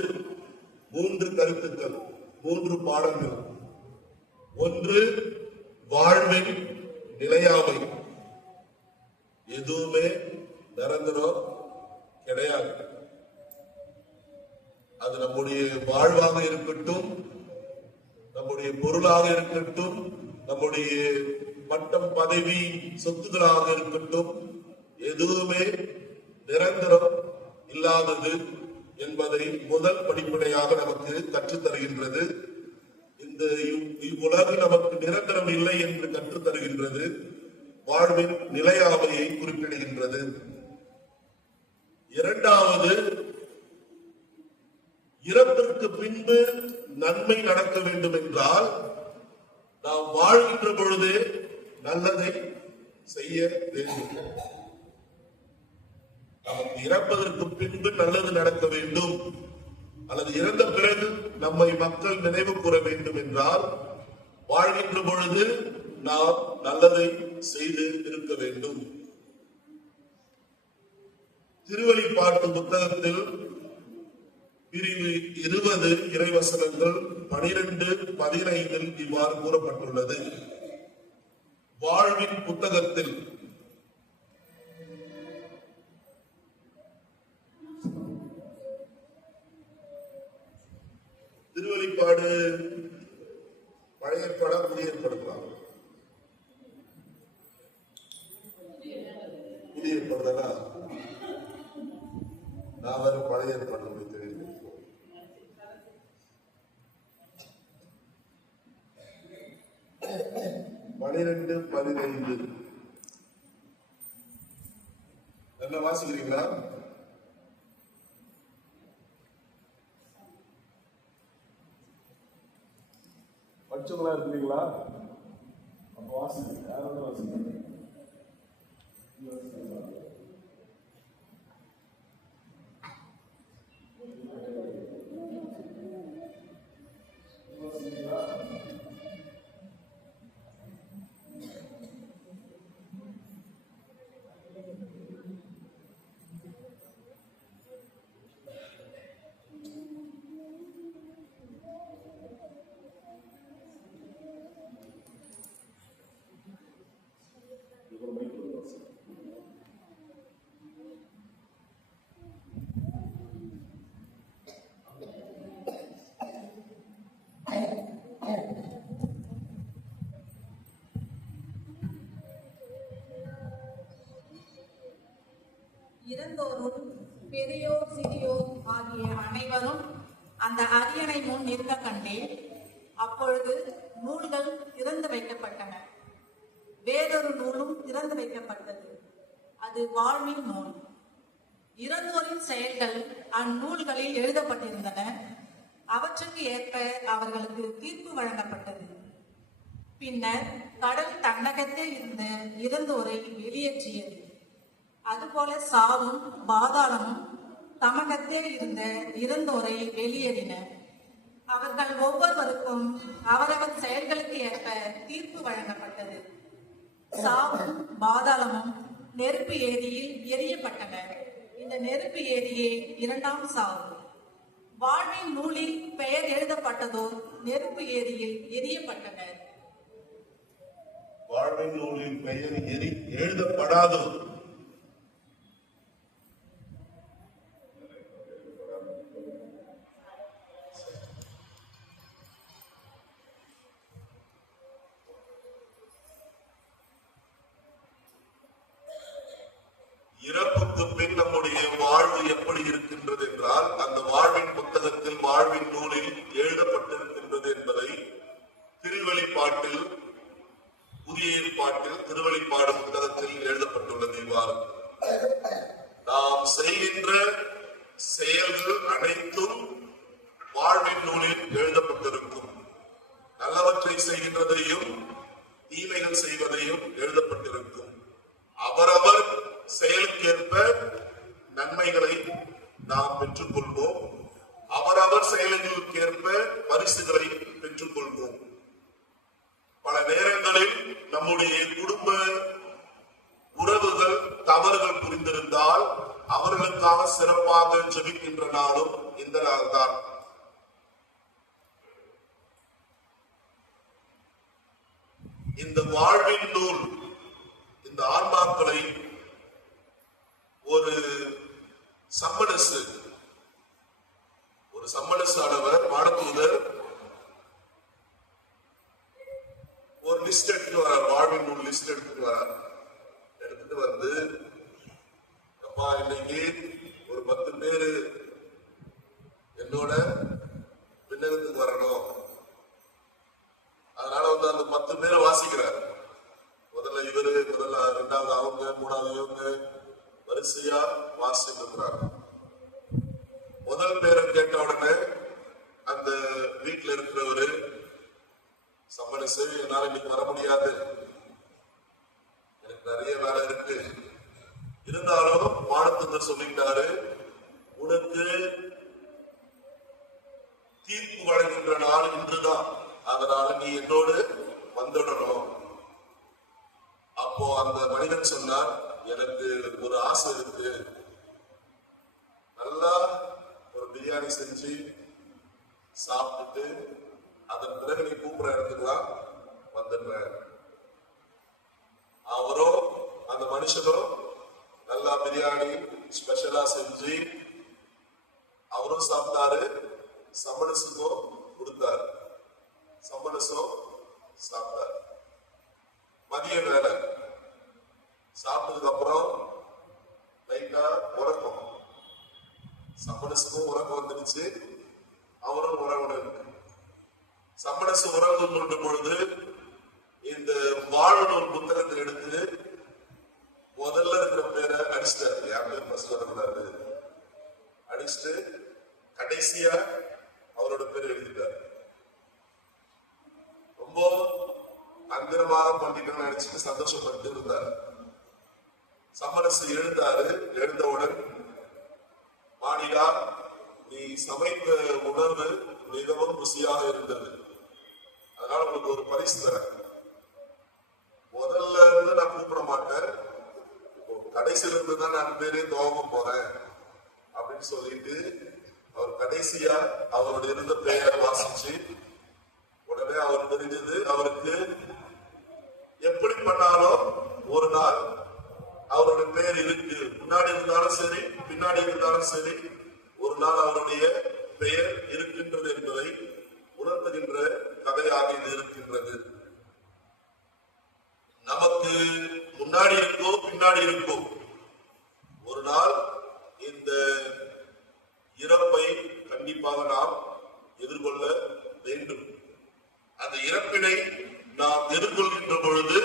3 கருத்துக்கள், 3 பாடங்கள். ஒன்று, வாழ்வின் நிலையாமை. எதுவுமே நிரந்தரம் கிடையாது. அது நம்முடைய வாழ்வாக இருக்கட்டும், நம்முடைய பொருளாக இருக்கட்டும், நம்முடைய பட்டம் பதவி சொத்துக்களாக இருக்கட்டும், எதுவுமே நிரந்தரம் இல்லாதது என்பதை முதல் படிப்படையாக நமக்கு கற்றுத் தருகின்றது. இந்த இவ்வுலகு நமக்கு நிரந்தரம் இல்லை என்று கற்றுத் தருகின்றது. வாழ்வின் நிலையாமையை குறிப்பிடுகின்றது. இரண்டாவது, இறப்பிற்கு பின்பு நன்மை நடக்க வேண்டும் என்றால் நாம் வாழ்கின்ற பொழுது நல்லதை செய்ய வேண்டும். நமக்கு இறப்பதற்கு பின்பு நல்லது நடக்க வேண்டும், அல்லது இறந்த பிறகு நம்மை மக்கள் நினைவு கூற வேண்டும் என்றால் வாழ்கின்ற பொழுது நாம் நல்லதை செய்து இருக்க வேண்டும். திருவெளிப்பாட்டு புத்தகத்தில் பிரிவு 20 இறைவசனங்கள் 12-15 இவ்வாறு கூறப்பட்டுள்ளது. வாழ்வின் புத்தகத்தில் திருவெளிப்பாடு பழைய ஏற்பாடா புதிய ஏற்பாடுக்கலாம்? புதிய ஏற்பாடு தானா? நான் வேற பழைய ஏற்பாடு தெரியும். 12-15 என்ன வாசிக்கிறீங்களா? படிச்சவங்களா இருக்கிறீங்களா? அப்ப வாசிங்க. யாரோட வாசிங்க? இறந்தோரும் பெரியோர் சிறியோர் ஆகிய அனைவரும் அந்த அரியணை முன் நிற்க கண்டேன். அப்பொழுது நூல்கள் திறந்து வைக்கப்பட்டன. வேறொரு நூலும் திறந்து வைக்கப்பட்டது. அது வாழ்வின் நூல். இறந்தோரின் செயல்கள் அந்நூல்களில் எழுதப்பட்டிருந்தன. அவற்றுக்கு ஏற்ப அவர்களுக்கு தீர்ப்பு வழங்கப்பட்டது. பின்னர் கடல் தன்னகத்தே இருந்த இறந்தோரை வெளியேற்றியது. அதுபோல சாவும் பாதாளமும் தமகத்தே இருந்த இறந்தோரை வெளியேறின. அவர்கள் ஒவ்வொருவருக்கும் அவரவர் செயல்களுக்கு ஏற்ப தீர்ப்பு வழங்கப்பட்டது. சாவும் பாதாளமும் நெருப்பு ஏரியில் எரியப்பட்டன. இந்த நெருப்பு ஏரியே 2ஆம் சாவு. வாழ்வின் நூலில் பெயர் எழுதப்பட்டதோர் நெருப்பு ஏரியில் எரியப்பட்டனர். வாழ்வின் நூலில் பெயர் எழுதப்படாதோ பின் நம்முடைய வாழ்வு எப்படி இருக்கின்றது என்றால் அந்த வாழ்வின் புத்தகத்தில் வாழ்வின் நூலில் எழுதப்பட்டிருக்கின்றது என்பதை திருவெளிப்பாட்டில் புதிய ஏற்பாட்டில் திருவெளிப்பாடு புத்தகத்தில் எழுதப்பட்டுள்ளது. இவ்வாறு நாம் செய்கின்ற செயல்கள் அனைத்தும் வாழ்வின் நூலில் எழுதப்பட்டிருக்கும். நல்லவற்றை செய்கின்றதையும் தீமைகள் செய்வதையும் எழுதப்பட்டிருக்கும். அவரவர் செயலுக்கேற்ப நன்மைகளை நாம் பெற்றுக் கொள்வோம். அவரவர் செயல்களுக்கேற்ப பரிசுகளை பெற்றுக் கொள்வோம். பல நேரங்களில் நம்முடைய குடும்ப உறவுகள் தவறுகள் புரிந்திருந்தால் அவர்களுக்காக சிறப்பாக ஜெபிக்கின்ற நாளும் இந்த நாள் தான். இந்த வாழ்வின் நூல் இந்த ஆன்மாக்களை ஒரு சம்மனசு ஆனவர் வானதூதர் ஒரு லிஸ்ட் எடுத்துட்டு வரார். வாழ்வின் நூல் லிஸ்ட் எடுத்துட்டு வரார். எடுத்துட்டு வந்து அப்பா இன்னைக்கு ஒரு 10 பேரு என்னோட விண்ணகத்துக்கு வரணும். அதனால வந்து அந்த 10 பேரை வாசிக்கிறார். முதல்ல இவரு, முதல்ல 2வது அவங்க, 3வது இவங்க வரிசையா வாசிட்டு இருக்கிறார். முதல் பேரை கேட்ட உடனே அந்த வீட்டுல இருக்கிறவரு சம்மனசு, என்னால இன்னைக்கு வர முடியாது, எனக்கு நிறைய வேலை இருக்கு. இருந்தாலும் வானதூதர் சொல்லிட்டாரு, உனக்கு தீர்ப்பு வழங்குகின்ற நாள் இன்றுதான், அதனால நீ என்னோடு வந்துடணும். அப்போ அந்த மனிதன் சொன்னார், எனக்கு ஒரு ஆசை இருக்கு, நல்லா ஒரு பிரியாணி செஞ்சு சாப்பிட்டுட்டு அதன் பிறகு நீ கூப்பிட இடத்துக்குலாம் வந்துடுறேன். அவரோ அந்த மனுஷனோ நல்லா பிரியாணி ஸ்பெஷலா செஞ்சு அவரும் சாப்பிட்டாரு, சம்மனசுக்கும் கொடுத்தாரு, சம்மனசும் சாப்பிட்டாரு. மதிய வேலை சாப்பிட்டதுக்கு அப்புறம் லைட்டா உறக்கம், சம்மனசுக்கும் உறக்கம் வந்துடுச்சு, அவரும் உறவுடன் இருக்கு. சம்மனசு உறவு கொண்ட பொழுது இந்த வாழ்நூல் புத்தகத்தை எடுத்து முதல்ல இருக்கிற பேரை அடிச்சிட்டாரு. யார் பேர் ஃபர்ஸ்ட் வரக்கூடாது, அடிச்சுட்டு கடைசியா அவரோட பேர் எழுதிட்டார். ரொம்ப அந்தரமாக பண்ணிட்டு நினைச்சிட்டு சந்தோஷப்பட்டு இருந்தார். சம்மனசு எழுந்தாரு. எழுந்தவுடன், மானிடா நீ சமைத்த உணவு மிகவும் ருசியாக இருந்தது, அதனால உங்களுக்கு ஒரு பரிசு தரேன். முதல்ல இருந்து நான் கூப்பிட மாட்டேன், கடைசியில இருந்து தான் நான் பேரே துவங்க போறேன் அப்படின்னு சொல்லிட்டு அவர் கடைசியா அவரோட இருந்த பெயரை வாசிச்சு உடனே அவர் தெரிஞ்சது, அவருக்கு எப்படி பண்ணாலும் ஒரு நாள் அவருடைய பெயர் இருக்கு. முன்னாடி இருந்தாலும் சரி பின்னாடி இருந்தாலும் சரி ஒரு நாள் அவருடைய பெயர் இருக்கின்றது என்பதை உணர்த்துகின்ற கதையாக இது இருக்கின்றது. நமக்கு முன்னாடி இருக்கோ பின்னாடி இருக்கோ ஒரு நாள் இந்த இறப்பை கண்டிப்பாக நாம் எதிர்கொள்ள வேண்டும். அந்த இறப்பினை நாம் எதிர்கொள்கின்ற பொழுது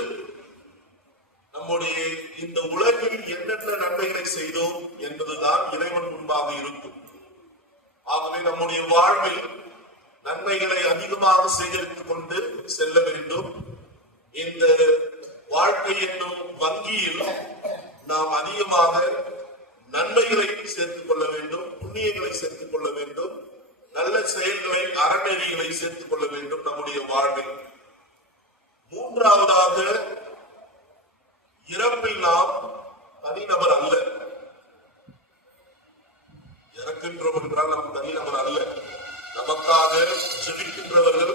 நம்முடைய இந்த உலகில் என்னென்ன நன்மைகளை செய்தோம் என்பதுதான் இறைவன் முன்பாக இருக்கும். ஆகவே நம்முடைய வாழ்வில் நன்மைகளை அதிகமாக சேகரித்துக் கொண்டு செல்ல வேண்டும். இந்த வாழ்க்கை என்னும் வங்கியில் நாம் அதிகமாக நன்மைகளை சேர்த்துக் கொள்ள வேண்டும், புண்ணியங்களை சேர்த்துக் கொள்ள வேண்டும், நல்ல செயல்களை அறநெறிகளை சேர்த்துக் கொள்ள வேண்டும் நம்முடைய வாழ்வில். மூன்றாவதாக, இறப்பில் நாம் தனிநபர் அல்ல. இறக்கின்றோம் என்றால் நாம் தனிநபர் அல்ல. நமக்காக ஜெபிக்கின்றவர்கள்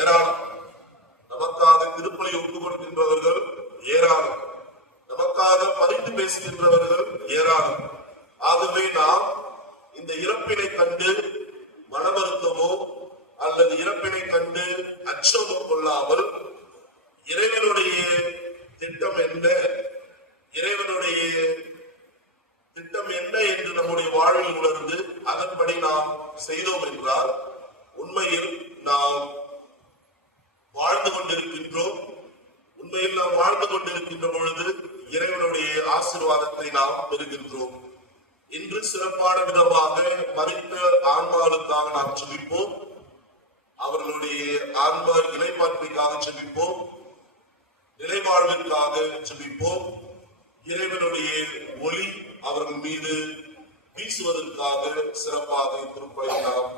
ஏராளம், நமக்காக திருப்பலி ஒப்புக் கொடுக்கின்றவர்கள் ஏராளம், நமக்காக பரிந்து பேசுகின்றவர்கள் ஏராளம். ஆகவே நாம் இந்த இறப்பினை கண்டு மன வருத்தமோ அல்லது இறப்பினை கண்டு அச்சமோ கொள்ளாமல் இறைவனுடைய திட்டம் என்ன, இறைவனுடைய செய்கிறோம் என்றால் உண்மையில் நாம் வாழ்ந்து கொண்டிருக்கின்றோம். உண்மையில் நாம் வாழ்ந்து கொண்டிருக்கின்ற பொழுது இறைவனுடைய ஆசீர்வாதத்தை நாம் பெறுகின்றோம். இன்று சிறப்பான விதமாக மரித்த ஆன்மாவுக்காக நாம் ஜெபிப்போம். அவர்களுடைய ஆன்ம இளைப்பாற்றிற்காக ஜெபிப்போம். நிலைவாழ்விற்காக ஜெபிப்போம். இறைவனுடைய ஒளி அவர்கள் மீது வீசுவதற்காக சிறப்பாக திருப்பலி நாம்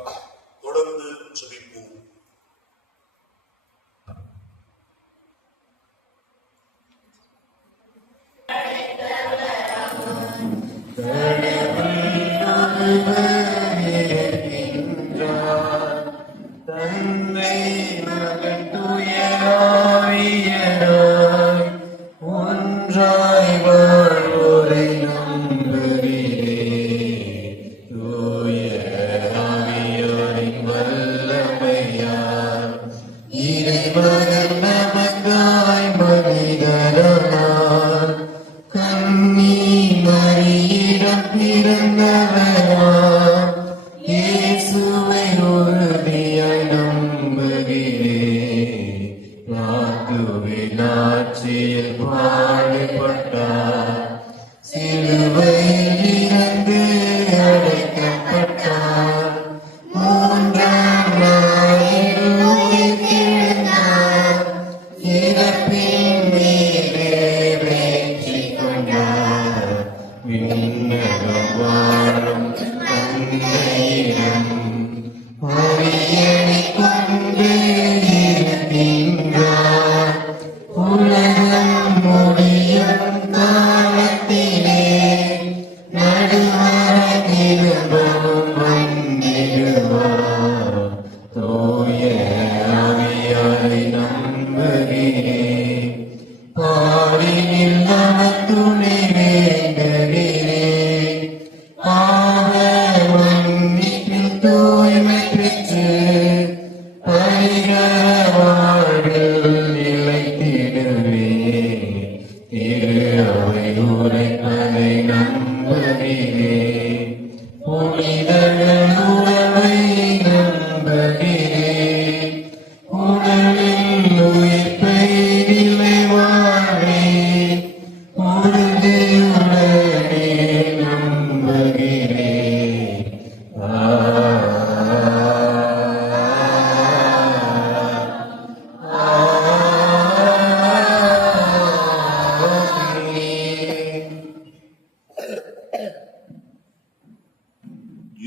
தொடர்ந்து ஜெபிப்போம். தந்தை மகன் தூய ஆவியாராய் ஒன்றாய் வாழ்வோரை நம்புகிறேன். தூய ஆவியாரின் வல்லமையால் இறைமகன் நமக்காய் மனிதரானார். கன்னி மரியிடம் பிறந்தவராம் இயேசுவை உறுதியாய் நம்புகிறேன். ராகுவின் ஆட்சியில் பாடுபட்டார். சிலுவையில் இருந்து அடைக்கப்பட்டார். மூன்றாம் நாளில் உயிர்த்தெழுந்தார். இறப்பின் மீது வெற்றி கொண்டார். விண்ணகம் வாழும் தந்தையிடம் அரியணை கொண்டு இருக்கின்றார். உலகம் முடியும் காலத்திலே நடுவராய் திரும்பவும் வந்திடுவார். தூய ஆவியாரை நம்புகிறேன். பாரினில் நான் துணை வேண்டுகிறேன். பாவ மன்னிப்பில் தூய்மை பெற்று பரிகார வாழ்வில் நிலைத்திடுவேன். திரு அவை உரைப்பதை நம்புகிறேன். புனிதர்கள் உறவை நம்புகிறேன். உடலில் உயிர்ப்பை நிலை வாழ்வேன். உறுதியுடனே நம்புகிறேன்.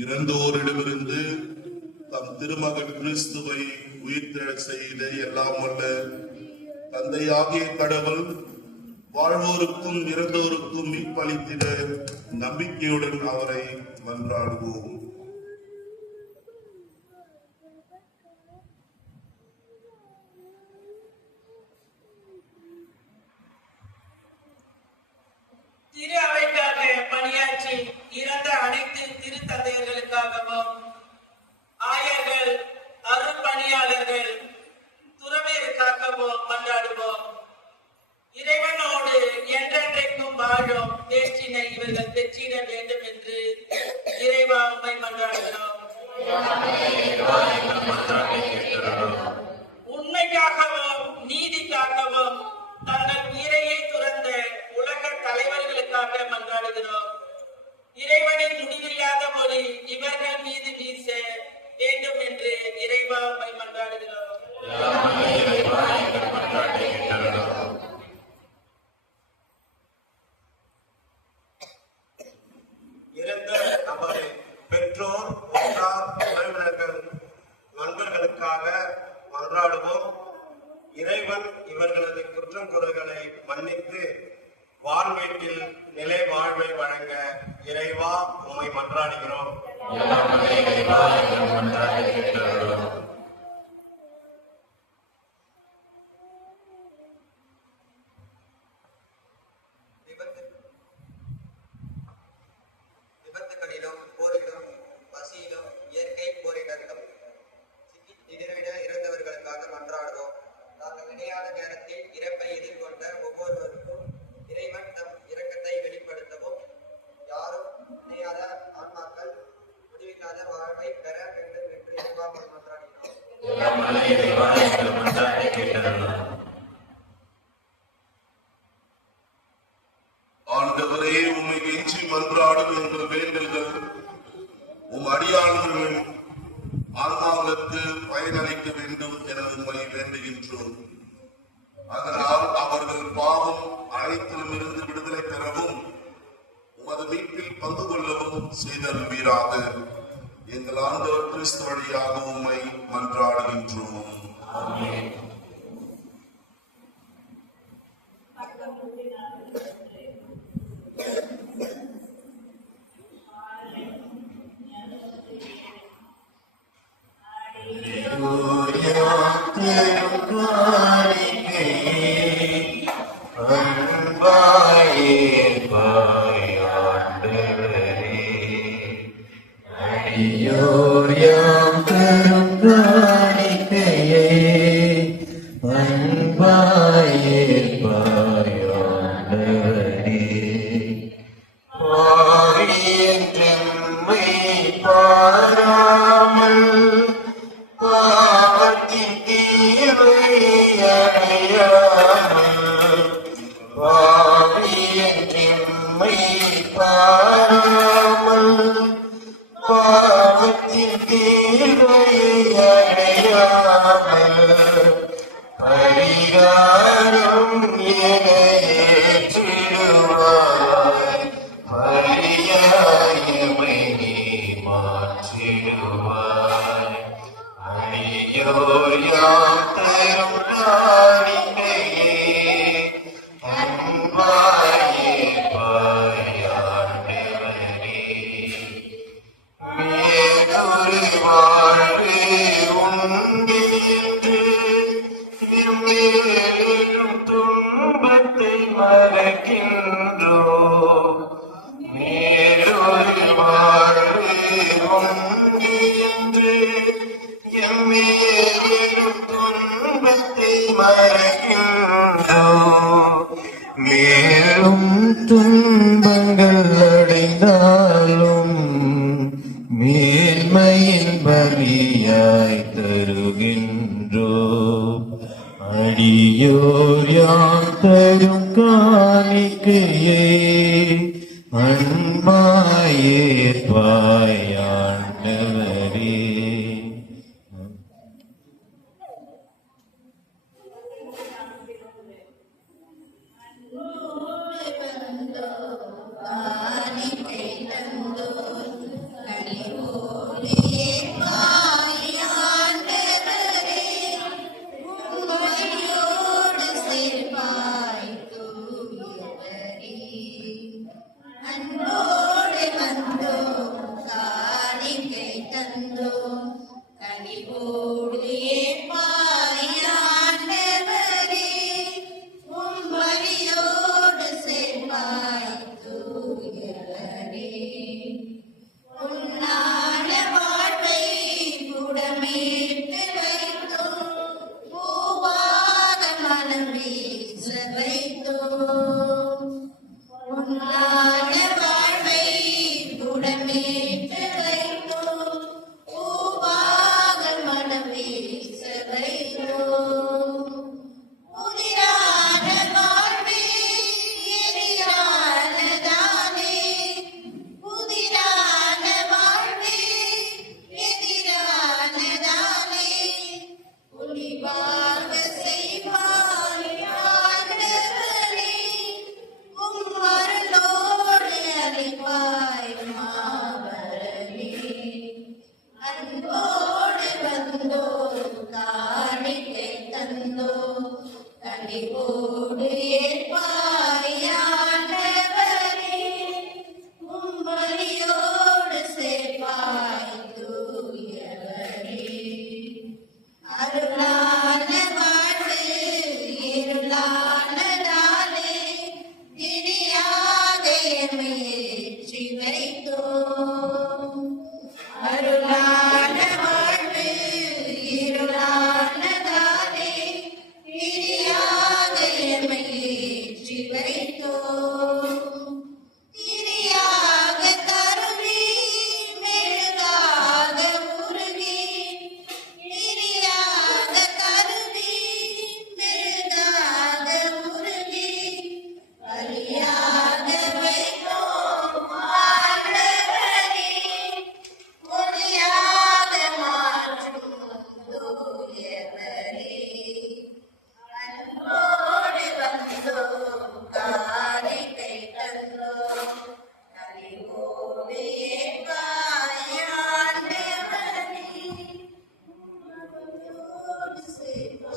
இறந்தோரிடமிருந்து தம் திருமகன் கிறிஸ்துவை உயிர்த்தெழச் செய்த எல்லாம் வல்ல தந்தையாகிய கடவுள் வாழ்வோருக்கும் இறந்தோருக்கும் மீட்பளித்திட நம்பிக்கையுடன் அவரை மன்றாடுவோம். திரு அவைக்காக பணியாற்றி இறந்த அனைத்து திருத்தந்தையர்களுக்காகவும் ஆயர்கள், அருட்பணியாளர்கள், துறவியருக்காகவும் மன்றாடுவோம். இறைவனோடு என்றென்றைக்கும் வாழும் பேச்சினை இவர்கள் பெற்றிட வேண்டும் என்று இறைவா உம்மை மன்றாடுகிறோம். உண்மைக்காகவும் நீதிக்காகவும் தங்கள் உயிரையே துறந்த உலக தலைவர்களுக்காக மன்றாடுகிறோம். இறைவனின் முடிவில்லாத ஒளி இவர்கள் மீது வீச வேண்டும் என்று இறைவா உம்மை மன்றாடுகிறோம். இறந்த நபரின் பெற்றோர், உற்றார், உறவினர்கள், நண்பர்களுக்காக மன்றாடுவோம். இறைவன் இவர்களது குற்றம் குறைகளை மன்னித்து வாழ்வீட்டில் நிலை வாழ்வை வழங்க இறைவா உம்மை மன்றாடுகிறோம். விபத்துகளிலும் போரிலும் பசியிலும் இயற்கை போரிடலும் சிக்கித்திடர இறந்தவர்களுக்காக மன்றாடுவோம். நாங்கள் நினையாத நேரத்தில் இறப்பை எதிர்கொண்ட ஒவ்வொருவருக்கும் இறைவன் தம் இரக்கத்தை வெளிப்படுத்தவும் யாரும் நினையாத ஆன்மாக்கள் முடிவில்லாத வாழ்வை பெற வேண்டும் நம் நல்ல இறைவா எங்கள் மன்றாட்டை கேட்டருளும். ஆண்டவரே, உம்மை கெஞ்சி மன்றாடும் எங்கள் வேண்டல்கள் உம் அடியாளர்களின் ஆன்மாவுக்கு பயனளிக்க வேண்டும் என உம்மை வேண்டுகின்றோம். அதனால் அவர்கள் பாவம் அனைத்திலும் இருந்து விடுதலை பெறவும் உமது மீட்பில் பங்கு கொள்ளவும் செய்தருள்வீராக. எங்கள் ஆண்டவர் கிறிஸ்து வழியாக உம்மை மன்றாடுகின்றோம். அடியோர் யாம் தரும் காணிக்கையே அன்பாயேற்பாய் ஆண்டவரே. ஆவியென்றெம்மை பாராமல் பாவத்தின் தீவை அடையாமல் பாவியென்றெம்மை பாராமல் பாவத்தின் தீவை அடையாமல் பரிகாரம் என ஏற்றிடுவாய். பரியாயமை நீ மாற்றிடுவாய். அடியோர் யாம் தரும் காணிக்கையே அன்பாயேற்பாய் ஆண்டவரே. மேலொரு வாழ்வு உண்டு என்று மேலும் துன்பத்தை மறக்கின்றோம். மேலொரு வாழ்வு உண்டு என்று எம்மேலும் துன்பத்தை மறக்கின்றோம். மேலும் துன்பங்கள் அடைந்தாலும் மேன்மையின் பலியாய் தருகின்றோம். அடியோர் யாம் தரும் காணிக்கையே அன்பாயேற்பாய் ஆண்டவரே. அருளான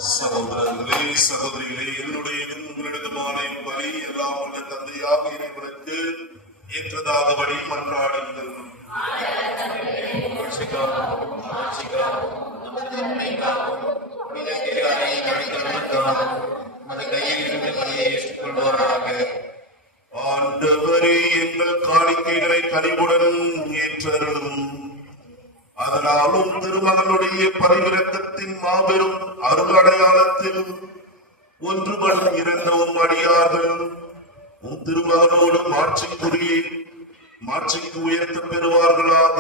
சகோதரர்களே சகோதரிகளே, என்னுடைய உங்களிடமான பலி எல்லாம் உள்ள தந்தையாக இறைவனுக்கு ஏற்றதாகபடி மன்றாடுங்கள். ஆண்டவரே, எங்கள் காணிக்கைகளை கனிவுடன் ஏற்றருளும். அதனாலும் திருமகனுடைய பரிவிரக்கத்தின் மாபெரும் அருள் அடையாளத்தில் ஒன்றுபட இருந்தவும் அடியார்கள் உம் திருமகனோடு மாட்சிக்கு உயர்த்த பெறுவார்களாக.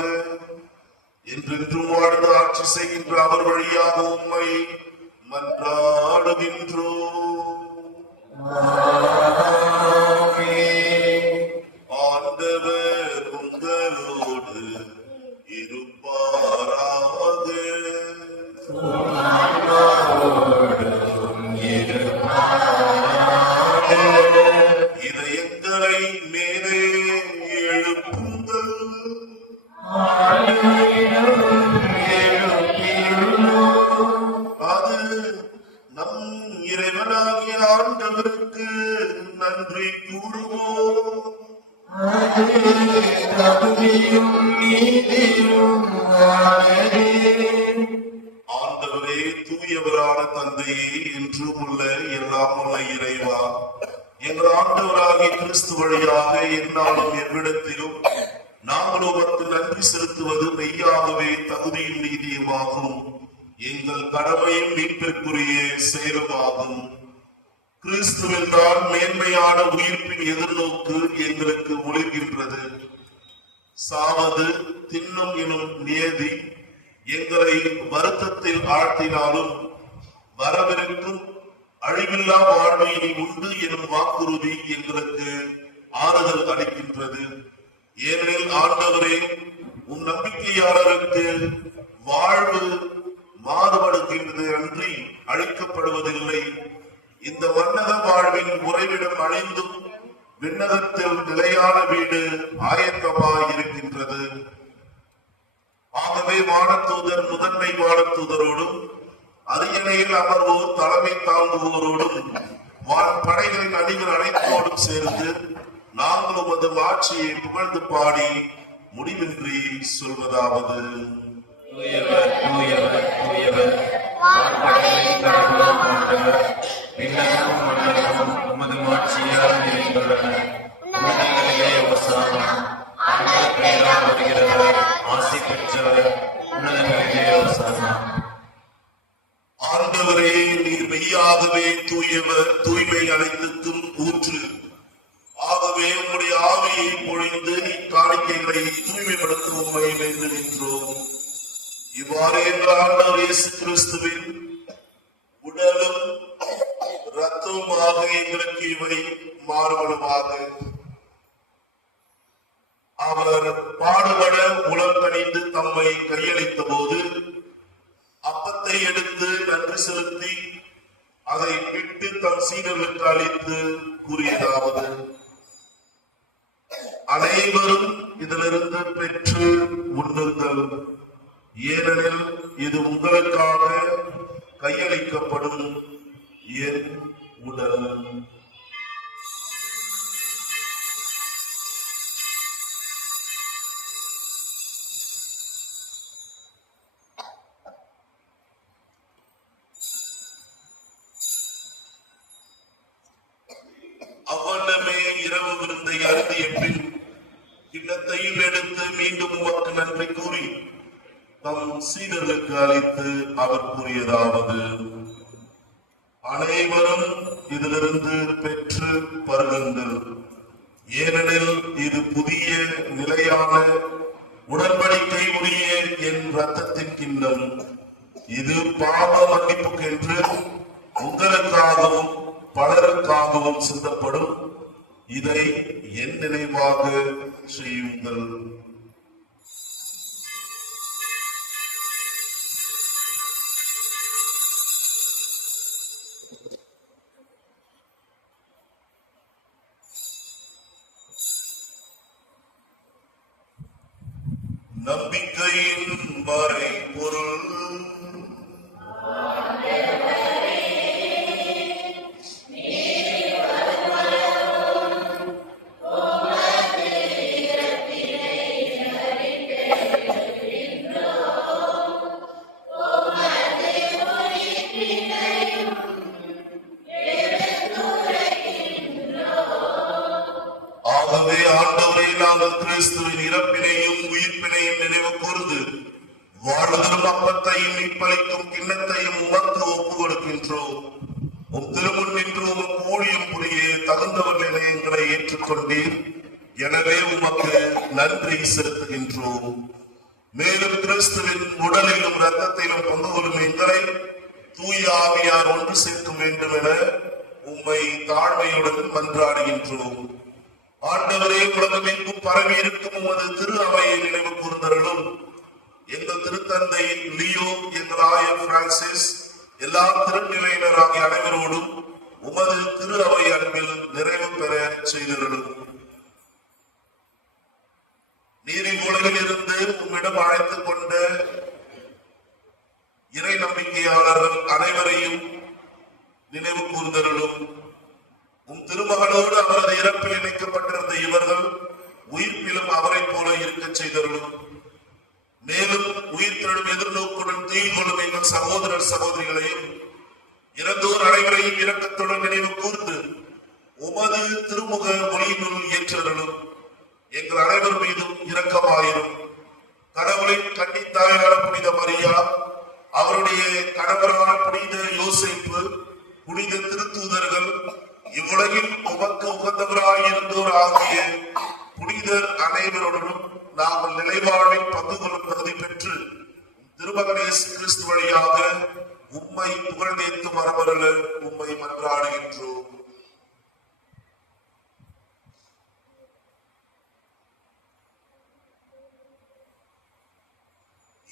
என்றென்றும் வாழ்ந்து ஆட்சி செய்கின்ற அவர் வழியாக உம்மை மன்றாடுகின்றோம். ஆண்டவர் உங்களோடு இருப்பாராக. இதயங்களை மேலே எழுப்புங்கள். அது நம் இறைவனாகிய ஆண்டவருக்கு நன்றி கூறுவோம். ஆண்டவரே, தூயவரான தந்தையே, என்றும் உள்ள எல்லாம் உள்ள இறைவா, எங்கள் ஆண்டவராகிய கிறிஸ்து வழியாக எந்நாளும் எவ்விடத்திலும் நாங்கள் உமக்கு நன்றி செலுத்துவது மெய்யாகவே தகுதியும் நீதியுமாகும். எங்கள் கடமையும் மீட்பிற்குரிய செயலுமாகும். கிறிஸ்துவில் தான் மேன்மையான உயிர்ப்பின் எதிர்நோக்கு எங்களுக்கு ஒளிர்கின்றது. சாவது தின்னும் எனும் நியதி எங்களை வருத்தத்தில் ஆழ்த்தினாலும் வரவிருக்கும் அழிவில்லா வாழ்வை உண்டு எனும் வாக்குறுதி எங்களுக்கு ஆறுதல் அளிக்கின்றது. ஏனெனில் ஆண்டவரே, உன் நம்பிக்கையாளருக்கு வாழ்வு மாறுபடுகின்றது அன்றி அழிக்கப்படுவதில்லை. இந்த மன்னக வாழ்வின் உறைவிடம் அழிந்தும் விண்ணகத்தில் நிலையான வீடு ஆயத்தமாய் இருக்கின்றது. ஆகவே வானதூதர் முதன்மை வானதூதரோடும் அரியணையில் அமர்வோர் தலைமை தாங்குவோரோடும் படைகளின் அணிகள் அனைத்தோடும் சேர்ந்து நாங்கள் உமது ஆட்சியை புகழ்ந்து பாடி முடிவின்றி சொல்வதாவது: தூயவர் தூயவர் தூயவர், வான்படைகளின் கடவுளாம் ஆண்டவர், விண்ணகமும் மண்ணகமும் உமது ஆட்சியால் நிறைந்துள்ளன. உன்னதங்களிலே ஓசானா. ஆண்டவர் பெயரால் வருகிறவர் ஆசி பெற்றவர். உன்னதங்களிலே ஓசானா. ஆண்டவரே, நீர் மெய்யாகவே தூயவர், தூய்மை அனைத்துக்கும் ஊற்று. ஆகவே உம்முடைய ஆவியை பொழிந்து இக்காணிக்கைகளை தூய்மைப்படுத்த உம்மை வேண்டுகின்றோம். இவ்வாறு எங்கள் ஆண்டவர் இயேசு கிறிஸ்துவின் உடலும் இரத்தமுமாக எங்களுக்கு இவை மாறுபடுவாக. அவர் பாடுபட உளம் கனிந்து தம்மை கையளித்த போது அப்பத்தை எடுத்து நன்றி செலுத்தி அதை விட்டு தம் சீடர்களுக்கு அளித்து கூறியதாவது: அனைவரும் இதிலிருந்து பெற்று உண்ணுங்கள். ஏனெனில் இது உங்களுக்காக கையளிக்கப்படும் என் உடல். அவ்வண்ணமே இரவு விருந்தை அருந்திய பின் கிண்ணத்தையும் எடுத்து மீண்டும் உமக்கு நன்றி கூறி தம் சீடர்களுக்கு அளித்து அவர் கூறியதாவது: அனைவரும் இதிலிருந்து பெற்று பருகுங்கள். ஏனெனில் இது புதிய நிலையான உடன்படிக்கை உரிய என் இரத்தத்தின் கிண்ணம். இது பாவ மன்னிப்புக்கென்று உங்களுக்காகவும் பலருக்காகவும் சிந்தப்படும். இதை என் நினைவாக செய்யுங்கள். நம்பிக்கையின் மறைபொருள் நாங்கள் கிறிஸ்துவின் இறப்பினையும் உயிர்ப்பினையும் நினைவு கூர்ந்து வாழ்வதலும் அப்பத்தையும் மீட்பளிக்கும் கிண்ணத்தையும் உமக்கு ஒப்பு கொடுக்கின்றோம். உம் திருமுன் நின்று உமக்கு ஊழியம் புரிய தகுந்தவர்கள் எங்களை ஏற்றுக்கொண்டீர். எனவே உமக்கு நன்றி செலுத்துகின்றோம். மேலும் கிறிஸ்துவின் உடலிலும் இரத்தத்திலும் பங்கு கொள்ளும் எங்களை தூய ஆவியார் ஒன்று சேர்க்க வேண்டும் என உம்மை தாழ்மையுடன் மன்றாடுகின்றோம். ஆண்டவரே, உலகமெங்கும் பரவி இருக்கும் உமது திரு அவையை நினைவு கூர்ந்தருளும். எங்கள் திருத்தந்தை லியோ, எங்கள் ஆயர் பிரான்சிஸ், எல்லா திருநிலையினராகிய அனைவரோடும் உமது திரு அவை அன்பில் நிறைவு பெற செய்திருளும். நீரின் உலகில் இருந்து உம்மிடம் அழைத்துக் கொண்ட இறை நம்பிக்கையாளர்கள் அனைவரையும் நினைவு கூர்ந்தருளும். உம் திருமகளோடு அவரது இறப்பில் இணைக்கப்பட்டிருந்த இவர்கள் உயிர்ப்பிலும் அவரை போல இருக்க செய்தருளும். மேலும் உயிர்த்தெழும் எதிர்நோக்குடன் தூய் கொள்ளும் எங்கள் சகோதரர் சகோதரிகளையும் இறந்தோர் அனைவரையும் இரக்கத்துடன் நினைவு கூர்ந்து உமது திருமுக ஒளியினுள் ஏற்றருளும். எங்கள் அனைவர் மீதும் இரக்கமாயிரும். கடவுளின் கன்னித்தாயான புனித மரியா, அவருடைய கணவரான புனித யோசேப்பு, புனித திருத்தூதர்கள், இவ்வுலகில் உமக்கு உகந்தவராயிருந்தோர் ஆகிய புனிதர் அனைவருடனும் நாங்கள் நிலைவாழ்வில் பங்கு கொள்ளும் தகுதி பெற்று திருமகன் இயேசு கிறிஸ்து வழியாக உம்மை புகழ்ந்தேத்து மரபருள உம்மை மன்றாடுகின்றோம்.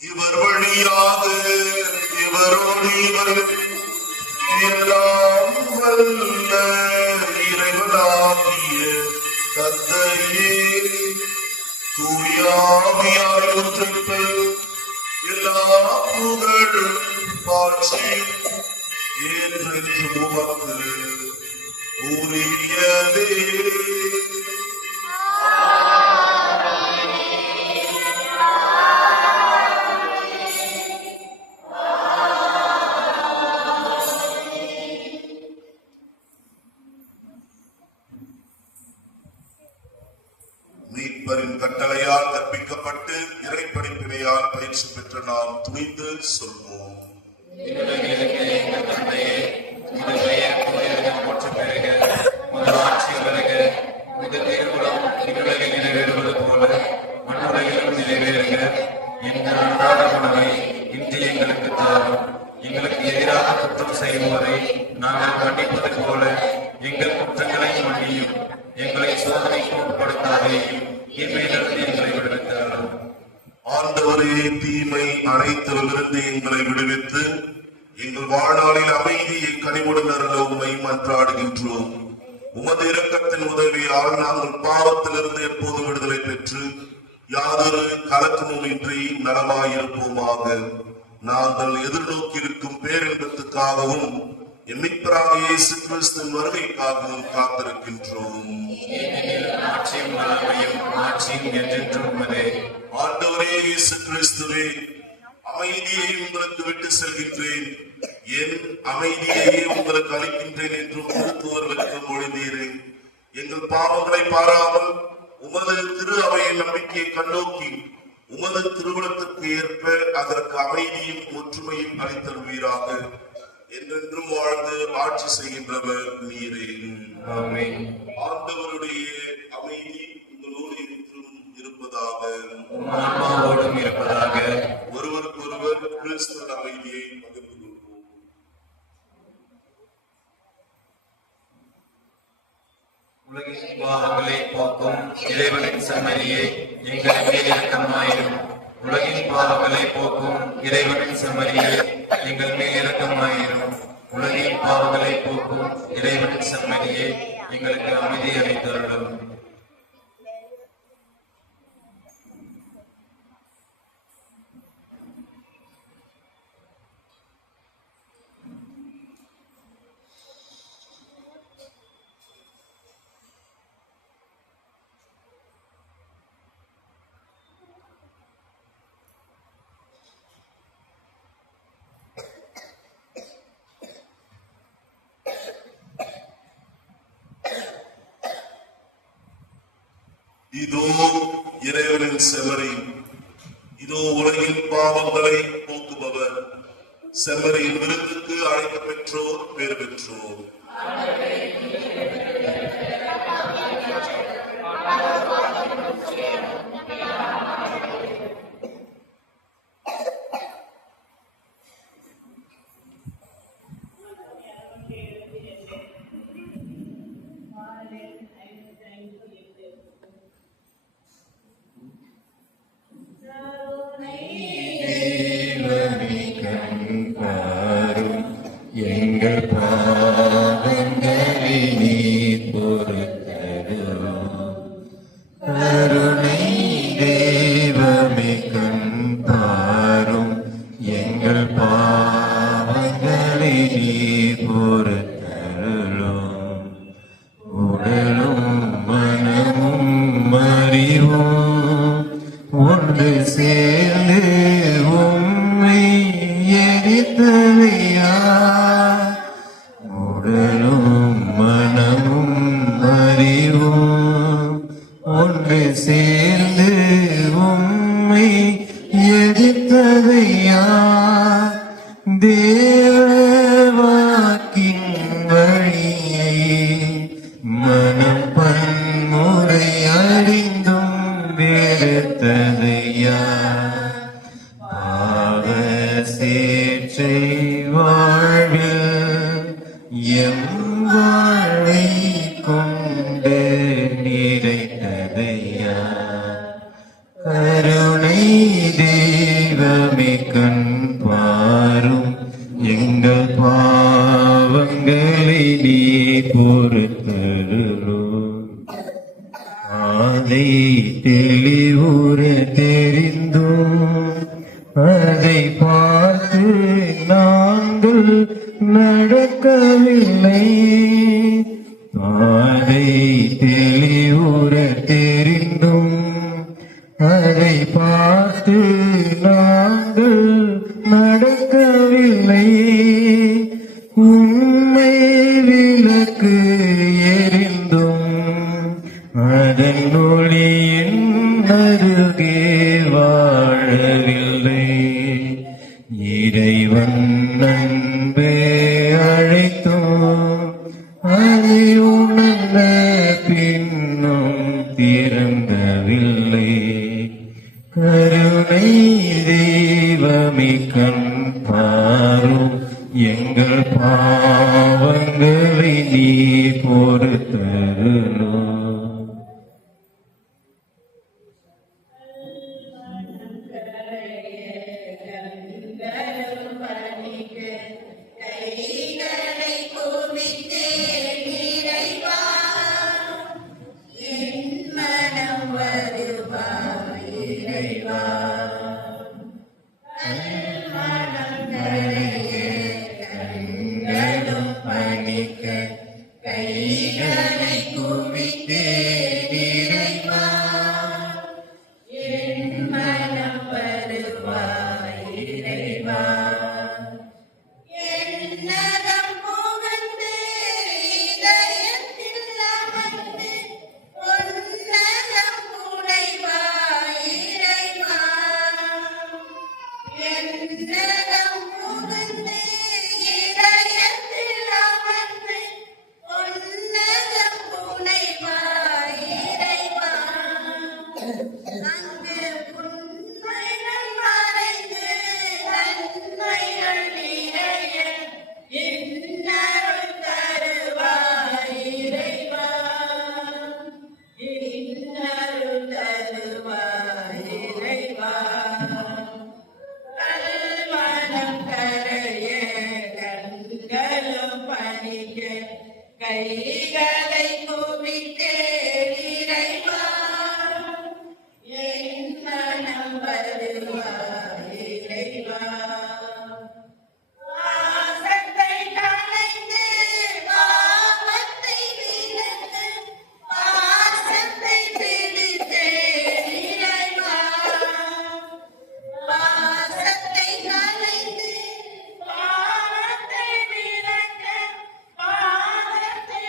இவர் வழியாக இவரோடு இவர் எல்லாம் வல்ல இறைவனாகிய தந்தையே, தூயாவியாய் ஒன்றிப்பில் எல்லா புகழும் பாட்சியும் என்றென்றும் உமக்கு உரியதே. மீட்பரின் கட்டளையால் கற்பிக்கப்பட்டு இறை படிப்பினையால் பயிற்சி பெற்ற நாம் துணிந்து சொல்வோம். எங்கள் தந்தையே, உமது பெயர் தூயது போற்ற பெறுக, உமது ஆட்சி வருக, உமது திருவுளம் விண்ணுலகில் நிறைவேறுவது போல மண்ணுலகிலும் நிறைவேறுக. எங்கள் அன்றாட உணவை இன்று எங்களுக்கு தாரும். எங்களுக்கு எதிராக குற்றம் செய்வோரை நாங்கள் மன்னிப்பது போல எங்கள் குற்றங்களை மன்னியும். எங்களை சோதனைக்கு உட்படுத்தாதேயும், தீமையிலிருந்து எங்களை விடுவித்தாலும். ஆண்டவரே, தீமை அனைத்திலிருந்து எங்களை விடுவித்து எங்கள் வாழ்நாளில் அமைதியை கனிவுடன் அருள உம்மை மன்றாடுகின்றோம். உமது இரக்கத்தின் உதவியால் நாங்கள் பாவத்திலிருந்து எப்போது விடுதலை பெற்று யாதொரு கலக்கமும் இன்றி நலமாயிருப்போமாக. நாங்கள் எதிர்நோக்கியிருக்கும் பேரின்பத்துக்காகவும் மீட்பராக இயேசு கிறிஸ்துவின் வருகைக்காகவும் காத்திருக்கின்றோம். ஆட்சியும் வல்லமையும் மாட்சியும் என்றென்றும் உமதே. ஆண்டவரே இயேசு கிறிஸ்துவே, அமைதியை உங்களுக்கு விட்டு செல்கின்றேன், என் அமைதியையே உங்களுக்கு அளிக்கின்றேன் என்று திருத்தூதர்களுக்கு மொழிந்தீரேன். எங்கள் பாவங்களை பாராமல் உமது திரு அவையின் நம்பிக்கையை கண்ணோக்கி உமது திருவுளத்திற்கு ஏற்ப அதற்கு அமைதியும் ஒற்றுமையும் அளித்தருவீராக. என்றென்றும் வாழ்ந்து ஆட்சி செய்கின்றவர் நீரே. ஆமென். ஆண்டவருடைய அமைதி உங்களோடு என்றும் இருப்பதாக. ஆன்மாவோடும் இருப்பதாக. ஒருவருக்கொருவர் கிறிஸ்துவின் அமைதியை பகிர்ந்து கொள்வோம். உலகின் பாவங்களை போக்கும் இறைவனின் செம்மறியே, எங்கள் மேல் இரக்கமாயிரும். உலகின் பாவங்களை போக்கும் இறைவனின் செம்மறியே, எங்கள் மேல் இரக்கமாயிரும். உலகின் பாவங்களை போக்கும் இறைவனின் செம்மறியே, எங்களுக்கு அமைதி அளித்தருளும். இதோ இறைவனின் செம்மறி, இதோ உலகின் பாவங்களை போக்குபவர். செம்மறியின் விருந்துக்கு அழைக்க பெற்றோர் பேறு பெற்றோர். எங்கள் பாவங்களை நீர் பொறுத்தருளும். கருணை தெய்வமே கண் பாரும், எங்கள் பாவங்களை நீர் பொறுத்தருளும். உடலும் மனமும் அறிவும் ஒன்று சேர்ந்து உம்மை எரித்தவையா. உடலும் மனமும் அறிவும் ஒன்று சேர்ந்து உம்மை எரித்தவையா. தேவவாக்கின் வழியை மனம் பன்முறை அறிந்தும் வெறுத்ததையா. பாவ சேற்றை வாழ்வில் எம் வாழ்வை கொண்டு நிறைத்ததையா. கருணை தெய்வமே கண் பாரும், எங்கள் பாவங்களை நீ பொறுத்தருளும். அதை தெளிவுற தெரிந்தும் அதை பார்த்து நாங்கள் நடக்கவில்லை. அதை தெளிவுற தெரிந்தும் அதை பார்த்து நாங்கள் நடக்கவில்லை. உண்மை விளக்கு எரிந்தும் அதன் ஒளியின் அருகே வாழவில்லை. இறைவன் அன்பே அழைத்தும் அதை உணர்ந்த பின்னும் திறந்தவில்லை. கருணை தெய்வமே கண் பாரும், எங்கள் பாவங்களை நீ பொறுத்தருளும். கைகளை குவித்தே இறைவா, என் மனம் வருவாய் இறைவா. பாசத்தை களைந்து பாவத்தை விலக்கு, பாசத்தை பிடித்தே இறைவா. பாசத்தை களைந்து பாவத்தை விலக்கு, பாவத்தை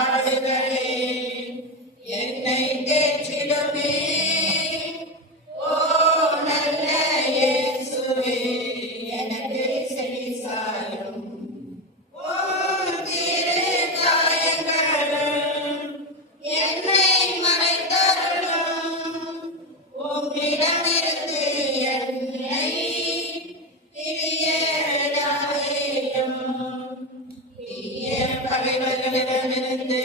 பாடுகளே என்னை தேற்றிடுமே. ஓ நல்ல இயேசுவே எனக்கு செவி சாயும். உம் திரு காயங்களும் என்னை மறைத்தருளும். உம்மிடமிருந்து என்னை பிரியவிடாதேயும். தீய பகைவர்களிடமிருந்து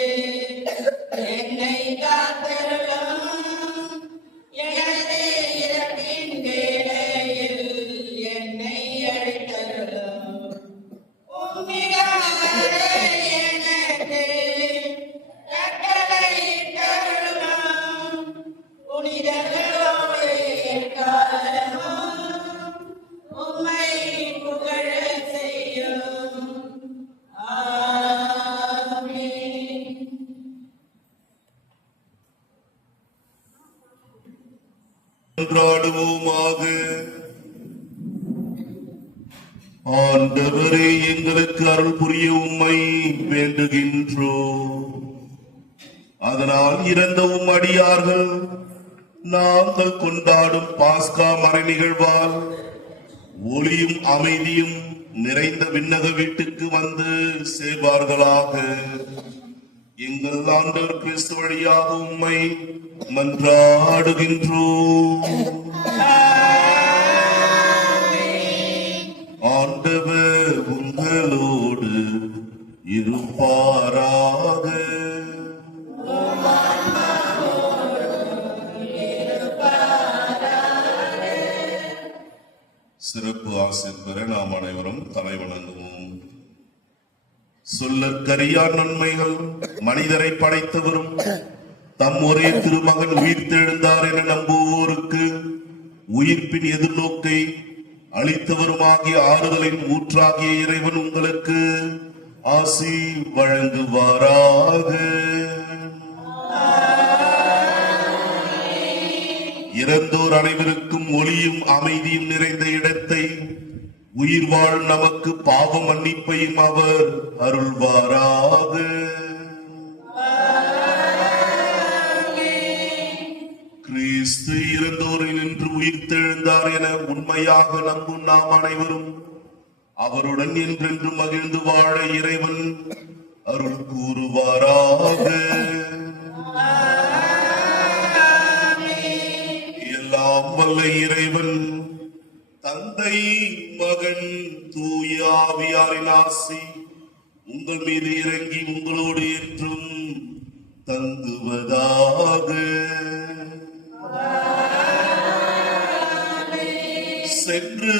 என்னை காத்தருளும். எனது இறப்பின் வேளையில் என்னை அழைத்தருளும். உம்மிடம் வர எனக்கு கட்டளையிட்டருளும். புனிதர்களோடு எக்காலமும் உம்மை புகழச் செய்யும். ஆமென். மன்றாடுவோமாக. ஆண்டவரே, எங்களுக்கு அருள் புரிய உம்மை வேண்டுகின்றோம். அதனால் இறந்த உம் அடியார்கள் நாங்கள் கொண்டாடும் பாஸ்கா மறை நிகழ்வால் ஒளியும் அமைதியும் நிறைந்த விண்ணக வீட்டுக்கு வந்து சேர்வார்களாக. எங்கள் ஆண்டவர் கிறிஸ்து வழியாக உம்மை மன்றாடுகின்றோம். ஆண்டவர் உங்களோடு இருப்பாராக. சிறப்பு ஆசிர் பெற நாம் அனைவரும் தலை வணங்குவோம். சொல்லற்கரியா நன்மைகள் மனிதரை படைத்தவரும் தம் ஒரே திருமகன் உயிர்த்தெழுந்தார் என நம்புவோருக்கு உயிர்ப்பின் எதிர்நோக்கை அளித்தவருமாகிய ஆறுதலின் ஊற்றாகிய இறைவன் உங்களுக்கு ஆசி வழங்குவாராக. இறந்தோர் அனைவருக்கும் ஒளியும் அமைதியும் நிறைந்த இடத்தை உயிர் வாழ் நமக்கு பாவ மன்னிப்பையும் அவர் அருள்வாராக. கிறிஸ்து இறந்தோரில் நின்று உயிர்த்தெழுந்தார் என உண்மையாக நம்பும் நாம் அனைவரும் அவருடன் என்றென்று மகிழ்ந்து வாழ இறைவன் அருள் கூறுவாராக. எல்லாம் வல்ல இறைவன் தந்தை, மகன், தூய ஆவியாரின் ஆசி உங்கள் மீது இறங்கி உங்களோடு என்றும் தங்குவதாக. சென்று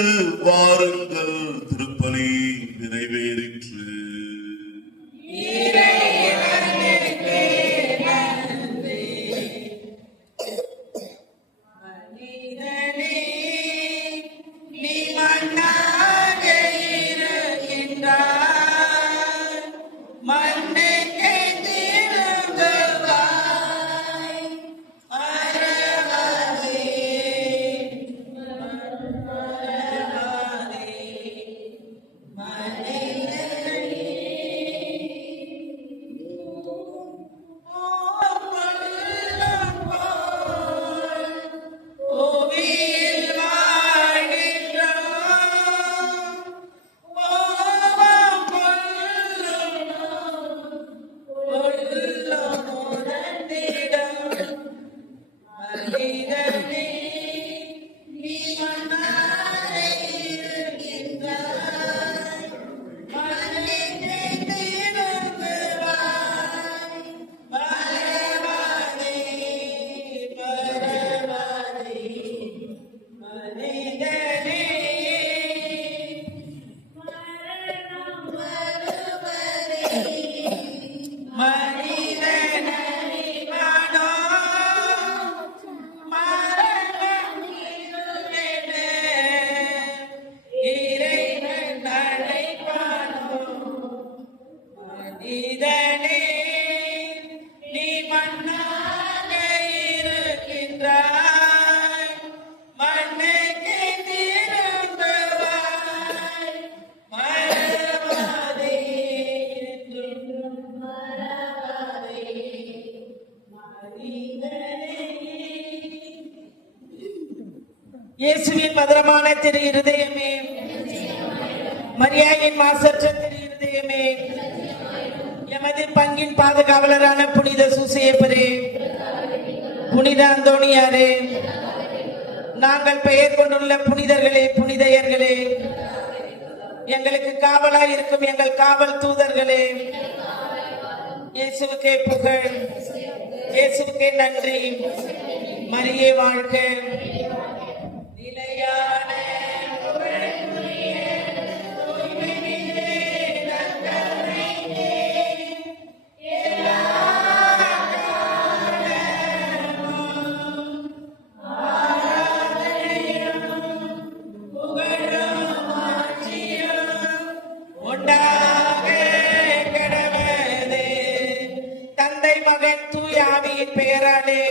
வாருங்கள், திருப்பலி நிறைவேறிற்று. மனிதனே, நீ மண்ணாக இருக்கின்றாய். மண்ணுக்கு திரும்புவாய். இயேசுவின் மதுரமான திரு இருதயமே, மரியாயின் மாசற்ற திரு இருதயமே, எமது பங்கின் பாதுகாவலரான புனித சூசையப்பரே, புனித அந்தோணியாரே, நாங்கள் பெயர் கொண்டுள்ள புனிதர்களே, புனிதையர்களே, எங்களுக்கு காவலாய் இருக்கும் எங்கள் காவல் தூதர்களே, இயேசுவுக்கே புகழ், இயேசுவுக்கே நன்றி, மரியே வாழ்க. நிலையான புகழுக்குரிய தூய்மையிலே நற்கருணைக்கே எல்லா காலமும் ஆராதனையும் புகழும் ஆட்சியும் உண்டாக கடவுளே. தந்தை மகன் தூய ஆவியின் பெயராலே